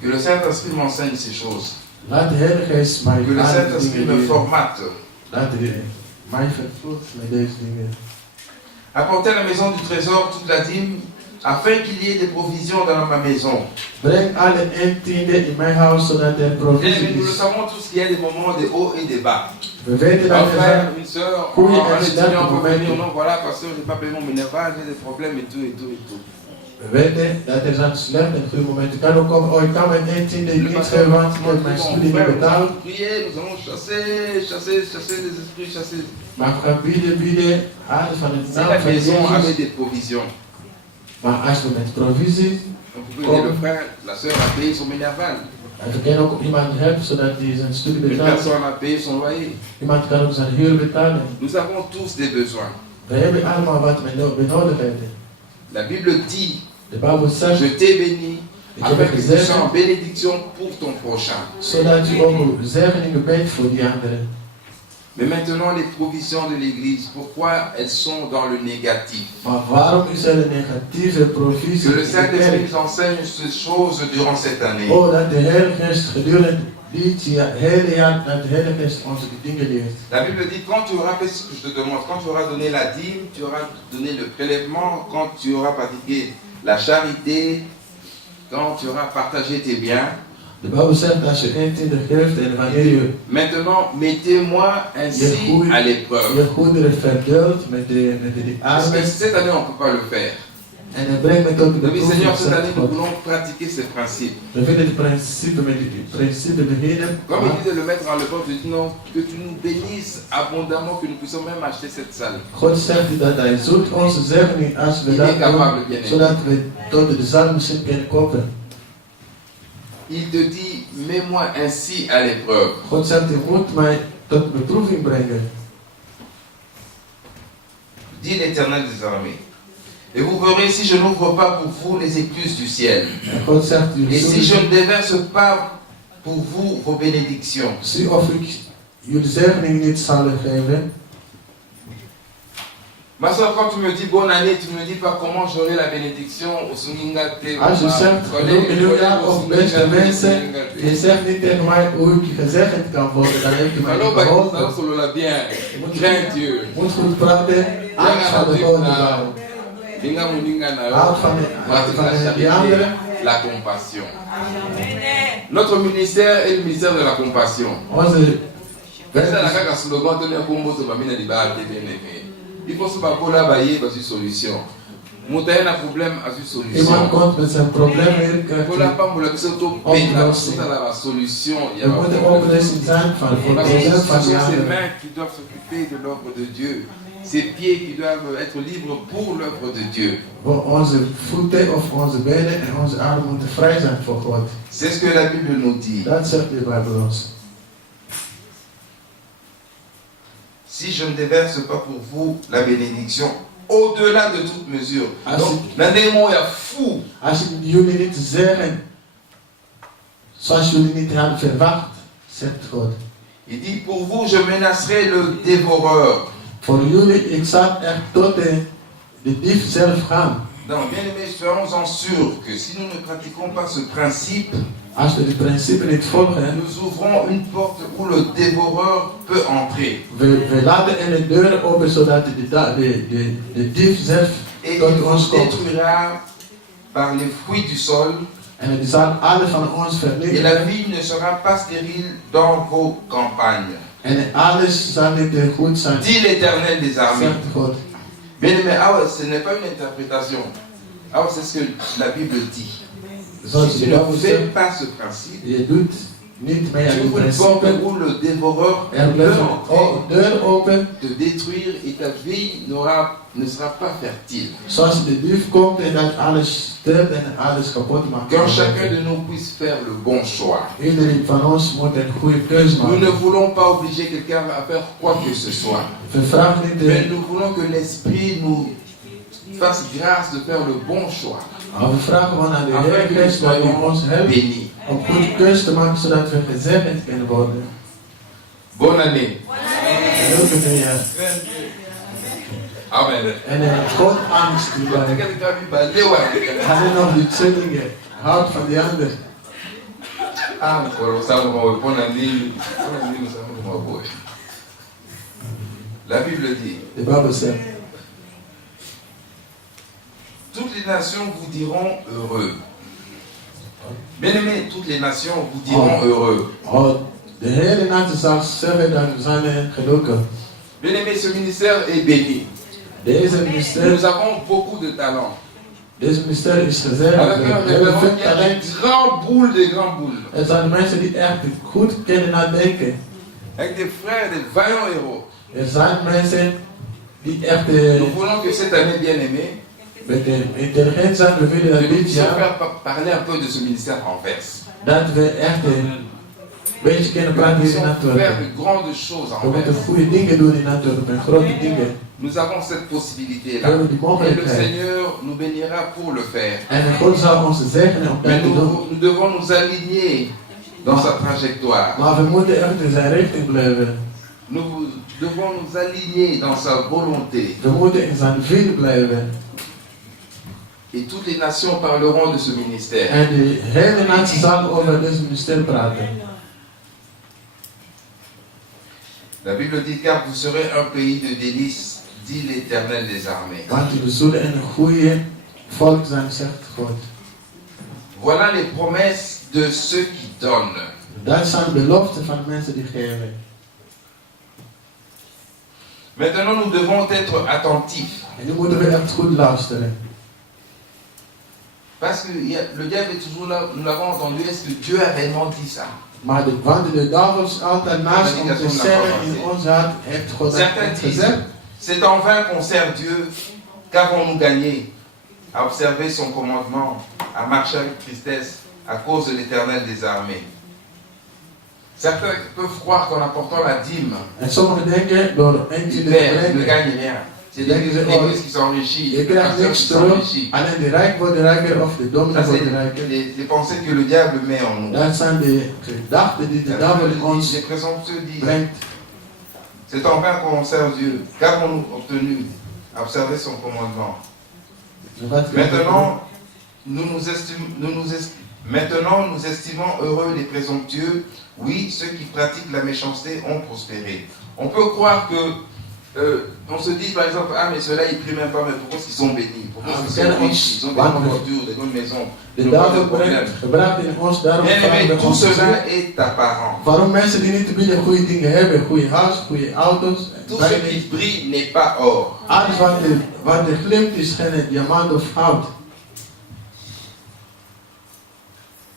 Que le Saint-Esprit m'enseigne ces choses. Laat de Heilige Geest mij Que le Saint-Esprit me formate. Laat hij mij vervult met deze dingen. Apportez à la maison du trésor toute la dîme, afin qu'il y ait des provisions dans ma maison. Breng alle 1/10 in mijn huis, zodat er provisie Nous le is. savons tous qu'il y a des moments de haut et de bas. We weten dat Un er frère, zijn une soeur, goede un en étudiant slechte peut venir, momenten. non, voilà, pasteur, je n'ai pas payé mon minerval, j'ai des problèmes et tout, et tout, et tout. We weten dat er zijn slechte en goede momenten. Kan ook komen, oh ik kan mijn 1/10 niet geven, want ik heb mijn studie niet betaald. Prier, nous allons chasser les esprits, chasser. Maar we gaan bieden, alles van het Si naam la van maison avait Jezus. des provisions, Maar als we met provisie, on pouvait dire le frère, la soeur a payé son minerval. en we kunnen ook iemand hebben zodat hij zijn studie Une betaalt. personne a payé son loyer. Iemand kan ook zijn huur betalen. Nous avons tous des besoins. We hebben allemaal wat we nodig hebben. La Bible dit, De Bijbel zegt, je t'ai béni, ik heb afin que tu gezegd, sois en bénédiction pour ton prochain. zodat je ook zegeningen bent voor die anderen. Mais maintenant, les provisions de l'Église, pourquoi elles sont dans le négatif? Maar waarom is er een negatieve provisie? Que le in de Saint-Esprit kerk? nous enseigne ces choses durant cette année. Oh, dat de Heilige Geest gedurende dit hele jaar, dat de Heilige Geest ons die dingen leert. La Bible dit, quand tu auras fait ce que je te demande, quand tu auras donné la dîme, tu auras donné le prélèvement, quand tu auras pratiqué la charité, quand tu auras partagé tes biens. De Bijbel zegt, als je 1/10 geeft en wanneer je Maintenant, mettez-moi ainsi à l'épreuve. je goederen verdeelt met de Parce que armen cette année, on ne peut pas le faire. en het brengt me tot de Oui, Seigneur, cette année, nous beproeving. voulons pratiquer ces principes. We willen het principe met het principe beginnen. Comme il dit de le mettre en œuvre, je dis non, que tu nous bénisses abondamment, que nous puissions même acheter cette salle. God zegt dat hij zoekt onze zegening als we dat doen, zodat we tot de zaal misschien kunnen kopen. Il te dit, mets-moi ainsi à l'épreuve. God zegt, je moet mij tot beproeving brengen. Dit l'Éternel des armées. Et vous verrez si je n'ouvre pas pour vous les écluses du ciel. En God zegt, Et si je ne déverse pas pour vous vos bénédictions. zie of ik jullie zegening niet zal geven. Ma soeur, quand tu me dis bonne année, tu ne me dis pas comment j'aurai la bénédiction au Sungingate. Als je zegt, gelukkig nieuwjaar of beste mensen, je zegt niet tegen mij hoe ik gezegend kan worden, dan heb je mij niet geholpen. Je moet goed praten, angst van de volgende bouwen. Houd van die anderen. La compassion. Notre ministère est le ministère de la compassion. Onze Il faut se bakola baye basi solution. Moutaï a un problème à une solution. Iemand komt met zijn probleem weer. Pour la femme, la solution. Er moet een oplossing zijn van het probleem van C'est die ses anderen. mains qui doivent s'occuper de l'œuvre de Dieu. Ses pieds qui doivent être libres pour l'œuvre de Dieu. Onze voeten of onze benen en onze armen moeten vrij zijn voor God. C'est ce que la Bible nous dit. Dat zegt de Bijbel ons. Si je ne déverse pas pour vous la bénédiction au-delà de toute mesure. Donc, l'année est fou. Als jullie niet zeggen zoals jullie niet hadden verwacht, zegt God. Il dit, pour vous, je menacerai le dévoreur. Voor jullie, ik zal echt tot de dief zelf gaan. Donc, bien aimés, soyons-en sûrs que si nous ne pratiquons pas ce principe, Als we het principe niet volgen, nous ouvrons une porte où le dévoreur peut entrer. we laten een deur open zodat de dief zelf Et tot il ons nous komt. détruira par les fruits du sol. En het zal alle van ons Et vernietigen. la vie ne sera pas stérile dans vos campagnes. En alles zal niet goed zijn, Dit l'Éternel des armées. zegt God. Bien aimés, ce n'est pas une interprétation. C'est ce que la Bible dit. Zoals Si je tu ne dat moet fais zeggen, pas ce principe, je doet niet mee aan tu die ouvres une porte principe. où le dévoreur Er peut blijft entrer, een deur open, te détruire et ta vie ne sera pas fertile. zoals de dief komt en dat alles sterft en alles kapot maakt. Quand chacun de nous puisse faire le bon choix. Iedereen van ons moet een goede keuze Nous ne maken. voulons pas obliger quelqu'un à faire quoi que ce soit. We vragen niet Mais de, nous voulons que l'Esprit nous fasse grâce de faire le bon choix. maar we vragen gewoon aan de Afin Heer que nous Geest dat hij soyons ons helpt bénis. om goede keuze te maken zodat we gezegend kunnen worden. Bonne année. Heel veel jaar. Amen. En God angst die bij. Alleen nog die tweelingen. Houd van die ander. La Bible dit, De Bijbel zegt, toutes les nations vous diront heureux. Bien-aimés, toutes les nations vous diront heureux. oh, de hele natie zal zeggen dat we zijn gelukkig. Bien-aimés, ce ministère est béni. Deze minister, Nous avons beaucoup de talent. deze minister is gezegd, Avec we un hebben révérend veel qui a talent. des grands boules, des grands boules. Er zijn mensen die echt goed kunnen nadenken. Avec des frères, des vaillants héros. Er zijn mensen die echt Nous voulons que cette année bien-aimée, met de intelligentie zijn. We willen que dat nous dit puissions jaar, faire parler un peu de ce ministère en Anvers. dat we echt een beetje kunnen Que nous praten hier in puissions faire Antwerpen. de grandes choses en We moeten Anvers. goede dingen doen in Antwerpen, grote dingen. Nous avons cette possibilité-là. We hebben die Et le mogelijkheid. Seigneur nous bénira pour le faire. En God zal ons zegenen om Mais dat te doen. nous devons nous aligner dans sa trajectoire. Maar we moeten echt in zijn richting blijven. Nous devons nous aligner dans sa volonté. We moeten in zijn wil blijven. Et toutes les nations parleront de ce ministère. En de hele natie zal over deze ministerie praten. La Bible dit, car vous serez un pays de délices, dit l'Éternel des armées. Want we zullen een goede volk zijn, zegt God. Voilà les promesses de ceux qui donnent. Dat zijn beloften van mensen die geven. Maintenant, nous devons être attentifs. En nu moeten we echt goed luisteren. Parce que le diable est toujours là, nous l'avons entendu, est-ce que Dieu a réellement dit ça? Maar want de duivel is altijd naast om te zeggen in ons hart, heeft God dat Certains echt disent, gezegd. c'est en vain qu'on sert Dieu, qu'avons-nous gagné à observer son commandement, à marcher avec tristesse à cause de l'Éternel des armées. Certains peuvent croire qu'en apportant la dîme, En sommigen denken door eentje ils te perdent, ils ne brengen. gagnent rien. C'est l'Église qui s'enrichit, Je les krijgt pasteurs qui niks terug. s'enrichissent. Alleen de rijk wordt rijker of de Ça, dominee c'est wordt rijker. les pensées que le diable met en nous. Dat zijn de gedachten die de duivel in ons Les présomptueux disent, brengt. c'est en vain qu'on sert Dieu. Qu'avons-nous obtenu à observer son commandement? Maintenant, Maintenant, nous estimons heureux les présomptueux. Oui, ceux qui pratiquent la méchanceté ont prospéré. On peut croire que, on se dit par exemple, ah mais ceux-là ils prient même pas, mais pourquoi ils sont bénis? Pourquoi ils sont riches? Ils ont des bonnes voitures, des bonnes maisons. De duivel gebruikt in ons, daarom Bien vragen aimé, we tout ons te zien. cela est apparent. Waarom mensen die niet te bieden goede dingen hebben, goede huis, goede auto's, Tout ce qui brille n'est pas or.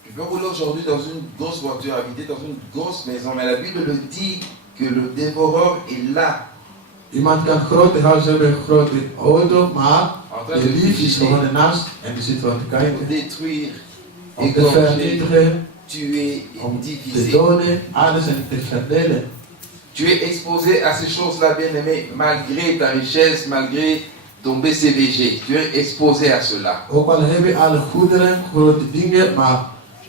Tu peux rouler aujourd'hui dans une grosse voiture, habiter dans une grosse maison, mais la Bible le dit que le dévoreur est là. Iemand kan grote huis hebben, grote auto, maar de lief is gewoon ernaast en die zit gewoon te kijken. Détruire, Om te vernietigen, tuer, om te diviser. doden, alles en te verdelen. Tu es exposé à ces choses-là, bien-aimé, malgré ta richesse, malgré ton BCBG. Tu es exposé à cela. Ook al heb je alle goederen, grote dingen, maar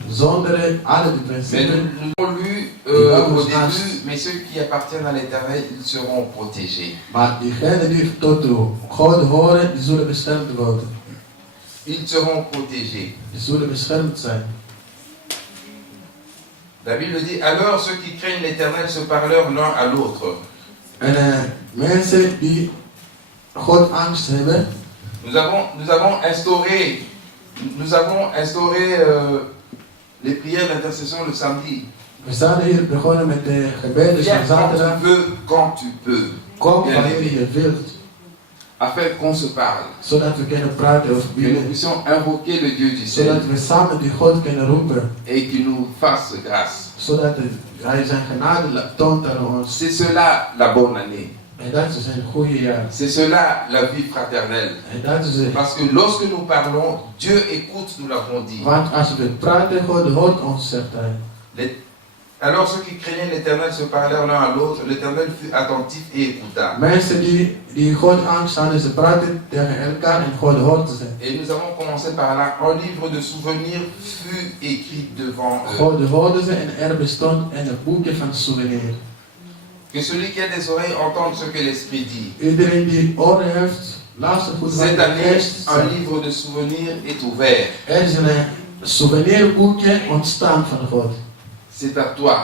zonder alle de Mais principes. nous avons lu au début, mais ceux qui appartiennent à l'Éternel, ils seront protégés. Maar diegenen die tot de God horen, die zullen beschermd worden. Ils seront protégés. Die zullen beschermd zijn. La Bible dit, alors ceux qui craignent l'Éternel se parlèrent l'un à l'autre. En mensen die God angst hebben, Nous avons instauré les prières d'intercession le samedi. we zijn hier begonnen met de gebeden Viens van quand zaterdag. tu veux, quand tu peux. Kom Bien wanneer aimé. je wilt, Afin qu'on se parle. zodat we kunnen praten of Que nous bidden. puissions invoquer le Dieu du ciel. Zodat we samen die God kunnen roepen. Et qu'il nous fasse grâce. Zodat hij zijn genade toont aan ons. C'est cela la bonne année. En dat is een goede jaar. C'est cela la vie fraternelle. En dat is het. Parce que lorsque nous parlons, Dieu écoute, nous l'avons dit. Want als we praten, God hoort ons, zegt hij. Alors ceux qui craignaient l'Éternel se parlèrent l'un à l'autre. L'Éternel fut attentif et écouta. Mensen die God angst hadden, ze praten tegen elkaar en God hoort ze. Et nous avons commencé par là. Un livre de souvenirs fut écrit devant eux. God hoorde ze en bestond een boekje van souvenir. Que celui qui a des oreilles entende ce que l'Esprit dit. Iedereen die oren heeft, luister goed wat Cette de année, geest un zegt. livre de souvenirs est ouvert. Er is een souvenirboekje ontstaan van God. C'est à toi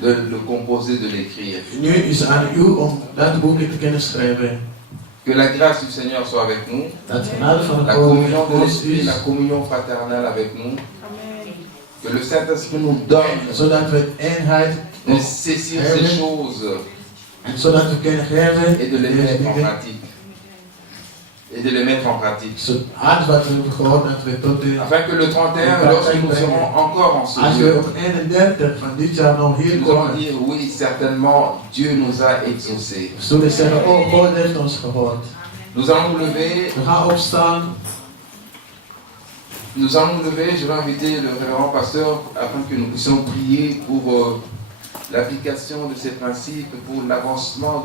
de le composer, de l'écrire. Nu is het aan u om dat boekje te kunnen schrijven. Que la grâce du Seigneur soit avec nous. Dat genade van de La God communion de met ons l'Esprit, is. la communion fraternelle avec nous. Que le Saint-Esprit nous donne Zodat we eenheid de saisir ces choses en zodat we kunnen geven et de les mettre en pratique. Et de les mettre en pratique. Hard wat we hebben gehoord, dat we tot de... Afin que le 31, lorsque nous serons encore en ce Als we lieu, op 31 van dit jaar nog hier nous allons komen, dire oui, certainement, Dieu nous a exaucés. zullen we zeggen, oh, God heeft ons gehoord. Nous allons nous lever. We gaan opstaan. Nous allons nous lever. Je vais inviter le révérend pasteur afin que nous puissions prier pour l'application de ces principes, pour l'avancement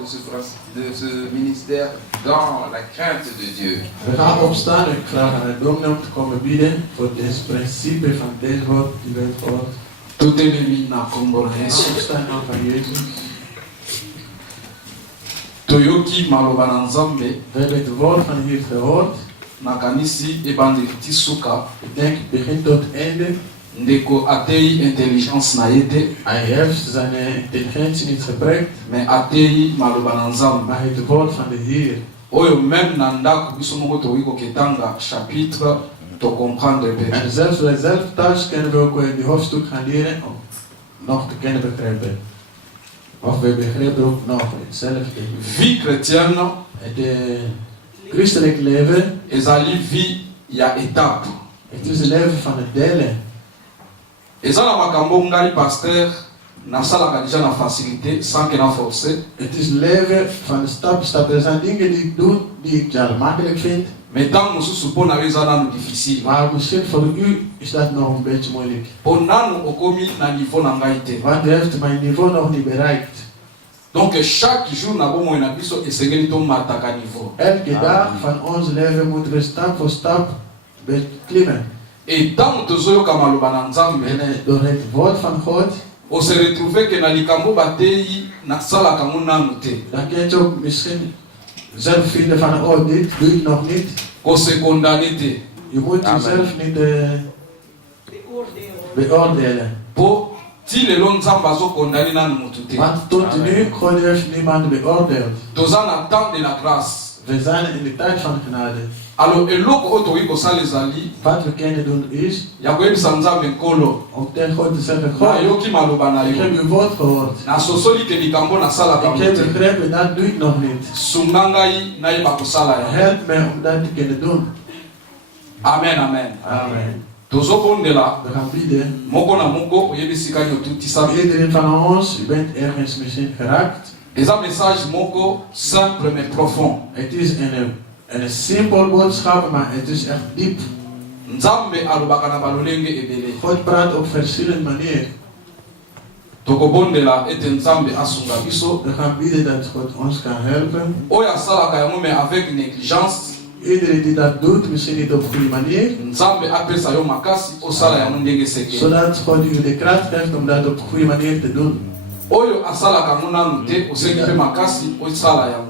de ce ministère dans la crainte de Dieu. We gaan opstaan en ik vraag aan de dominee om te komen bidden voor deze principe van deze woord die we hebben gehoord. Tout est mis na kombo na We Yesu. gaan opstaan in naam van Jezus. Toyoki maloba na Nzambe We hebben het woord van hier gehoord. nakanisi ebandeli ti suka Ik denk, het begint tot het einde. ndeko atei intelligence na ye te Hij heeft zijn intelligentie niet gebruikt, me atei maloba na Nzambe maar het woord van de Heer. oyo même na ndako biso moko tokoki koketanga chapitre tocomprendre pe En zelfs wij zelf thuis kunnen we ook die hoofdstuk gaan leren om nog te kunnen begrijpen. Of we begrijpen ook nog hetzelfde. vie chrétienne Het christelijk leven, ezali vie ya étape het is een leven van het delen. eza na makambo ngai paster nasalaka deja na facilité sans que na forcer. Het is een leven van de stap. Er zijn dingen die ik doe die ik ja, makkelijk vind. Mais ntango mosusu mpo na yo eza nanu difficile Maar misschien voor u is dat nog een beetje moeilijk. mpo nanu okomi na niveau na ngai te. Want u heeft mijn niveau nog niet bereikt. Donc chaque jour na bomoi na biso esengeli tomataka niveau. Elke dag van ons leven moeten we stap voor stap klimmen. Et ntango tozoyoka maloba na Nzambe En door het woord van God, ose retrouve ke na likambo batei nasalaka ngo nanu te. dan kun je ook misschien zelf vinden van, oh, dit doe ik nog niet. Kose condamné te. Je moet jezelf niet beoordelen. Po ti lelo Nzambe azokondani nanu motu te. Want tot nu, God heeft niemand beoordeeld. Toza na temps de la grâce. We zijn in de tijd van genade. Alors, eloko oto wiko salezali. Wat we kunnen doen is. Ya kweli sanza menkolo. Om tegen God te zeggen, God, ik heb uw woord gehoord. Ik heb begrepen, dat doe ik nog niet. Help mij om dat te kunnen doen. Amen, amen. Amen. We gaan bieden. Iedereen van ons, u bent ergens misschien geraakt. Het is een message moko simple mais profond. Het is een simpel boodschap, maar het is echt diep. God praat op verschillende manieren. We gaan bieden dat God ons kan helpen. Iedereen die dat doet, misschien niet op goede manier. Zodat God u de kracht geeft om dat op goede manier te doen.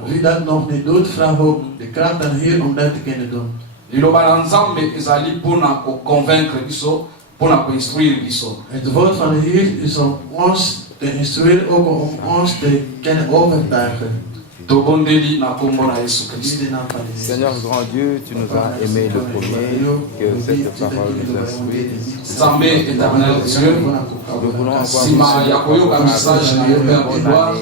Wie dat nog niet doet, vraag ook de kracht aan Heer om dat te kunnen doen. Het woord van de Heer is om ons te instrueren, ook om ons te kunnen overtuigen. Seigneur grand Dieu, tu nous as aimé le premier, que cette parole nous instruit. Nous voulons encore une année de gloire,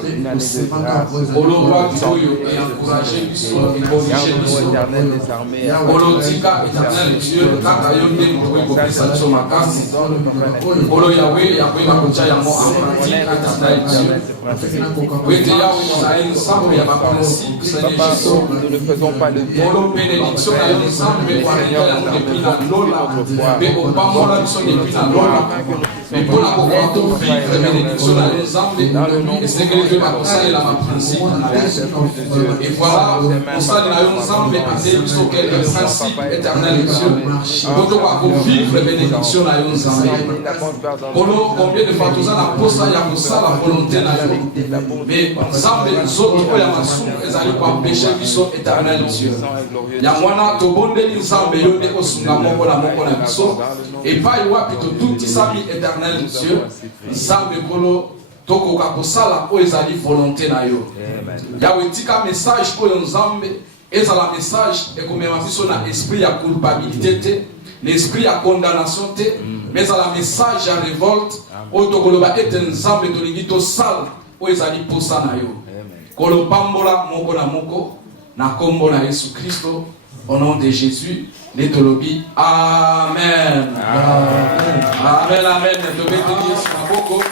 éternel des armées, nous ne faisons pas de bien. Et voilà, on s'en quel principe éternel pour vivre les bénédictions à combien de fois tous la poste la volonté mais ensemble les autres ils pas péché biso éternel Dieu yamwana to bondeli nzambe yo ne osunga moko na biso et pas y wa plutôt tout isabi éternel Dieu nzambe kolo toko ka kosala o ezali volonté na yo yawe tika message ko nzambe ezala message et comme biso na esprit ya culpabilité te l'esprit ya condamnation te mais à la message ya révolte o tokoloba ete nzambe to lingi to sala o ezali posa na yo kolo pambola moko na moko na kombo na Yesu Kristo au nom de Jésus les tolobi amen amen amen to bete Yesu maboko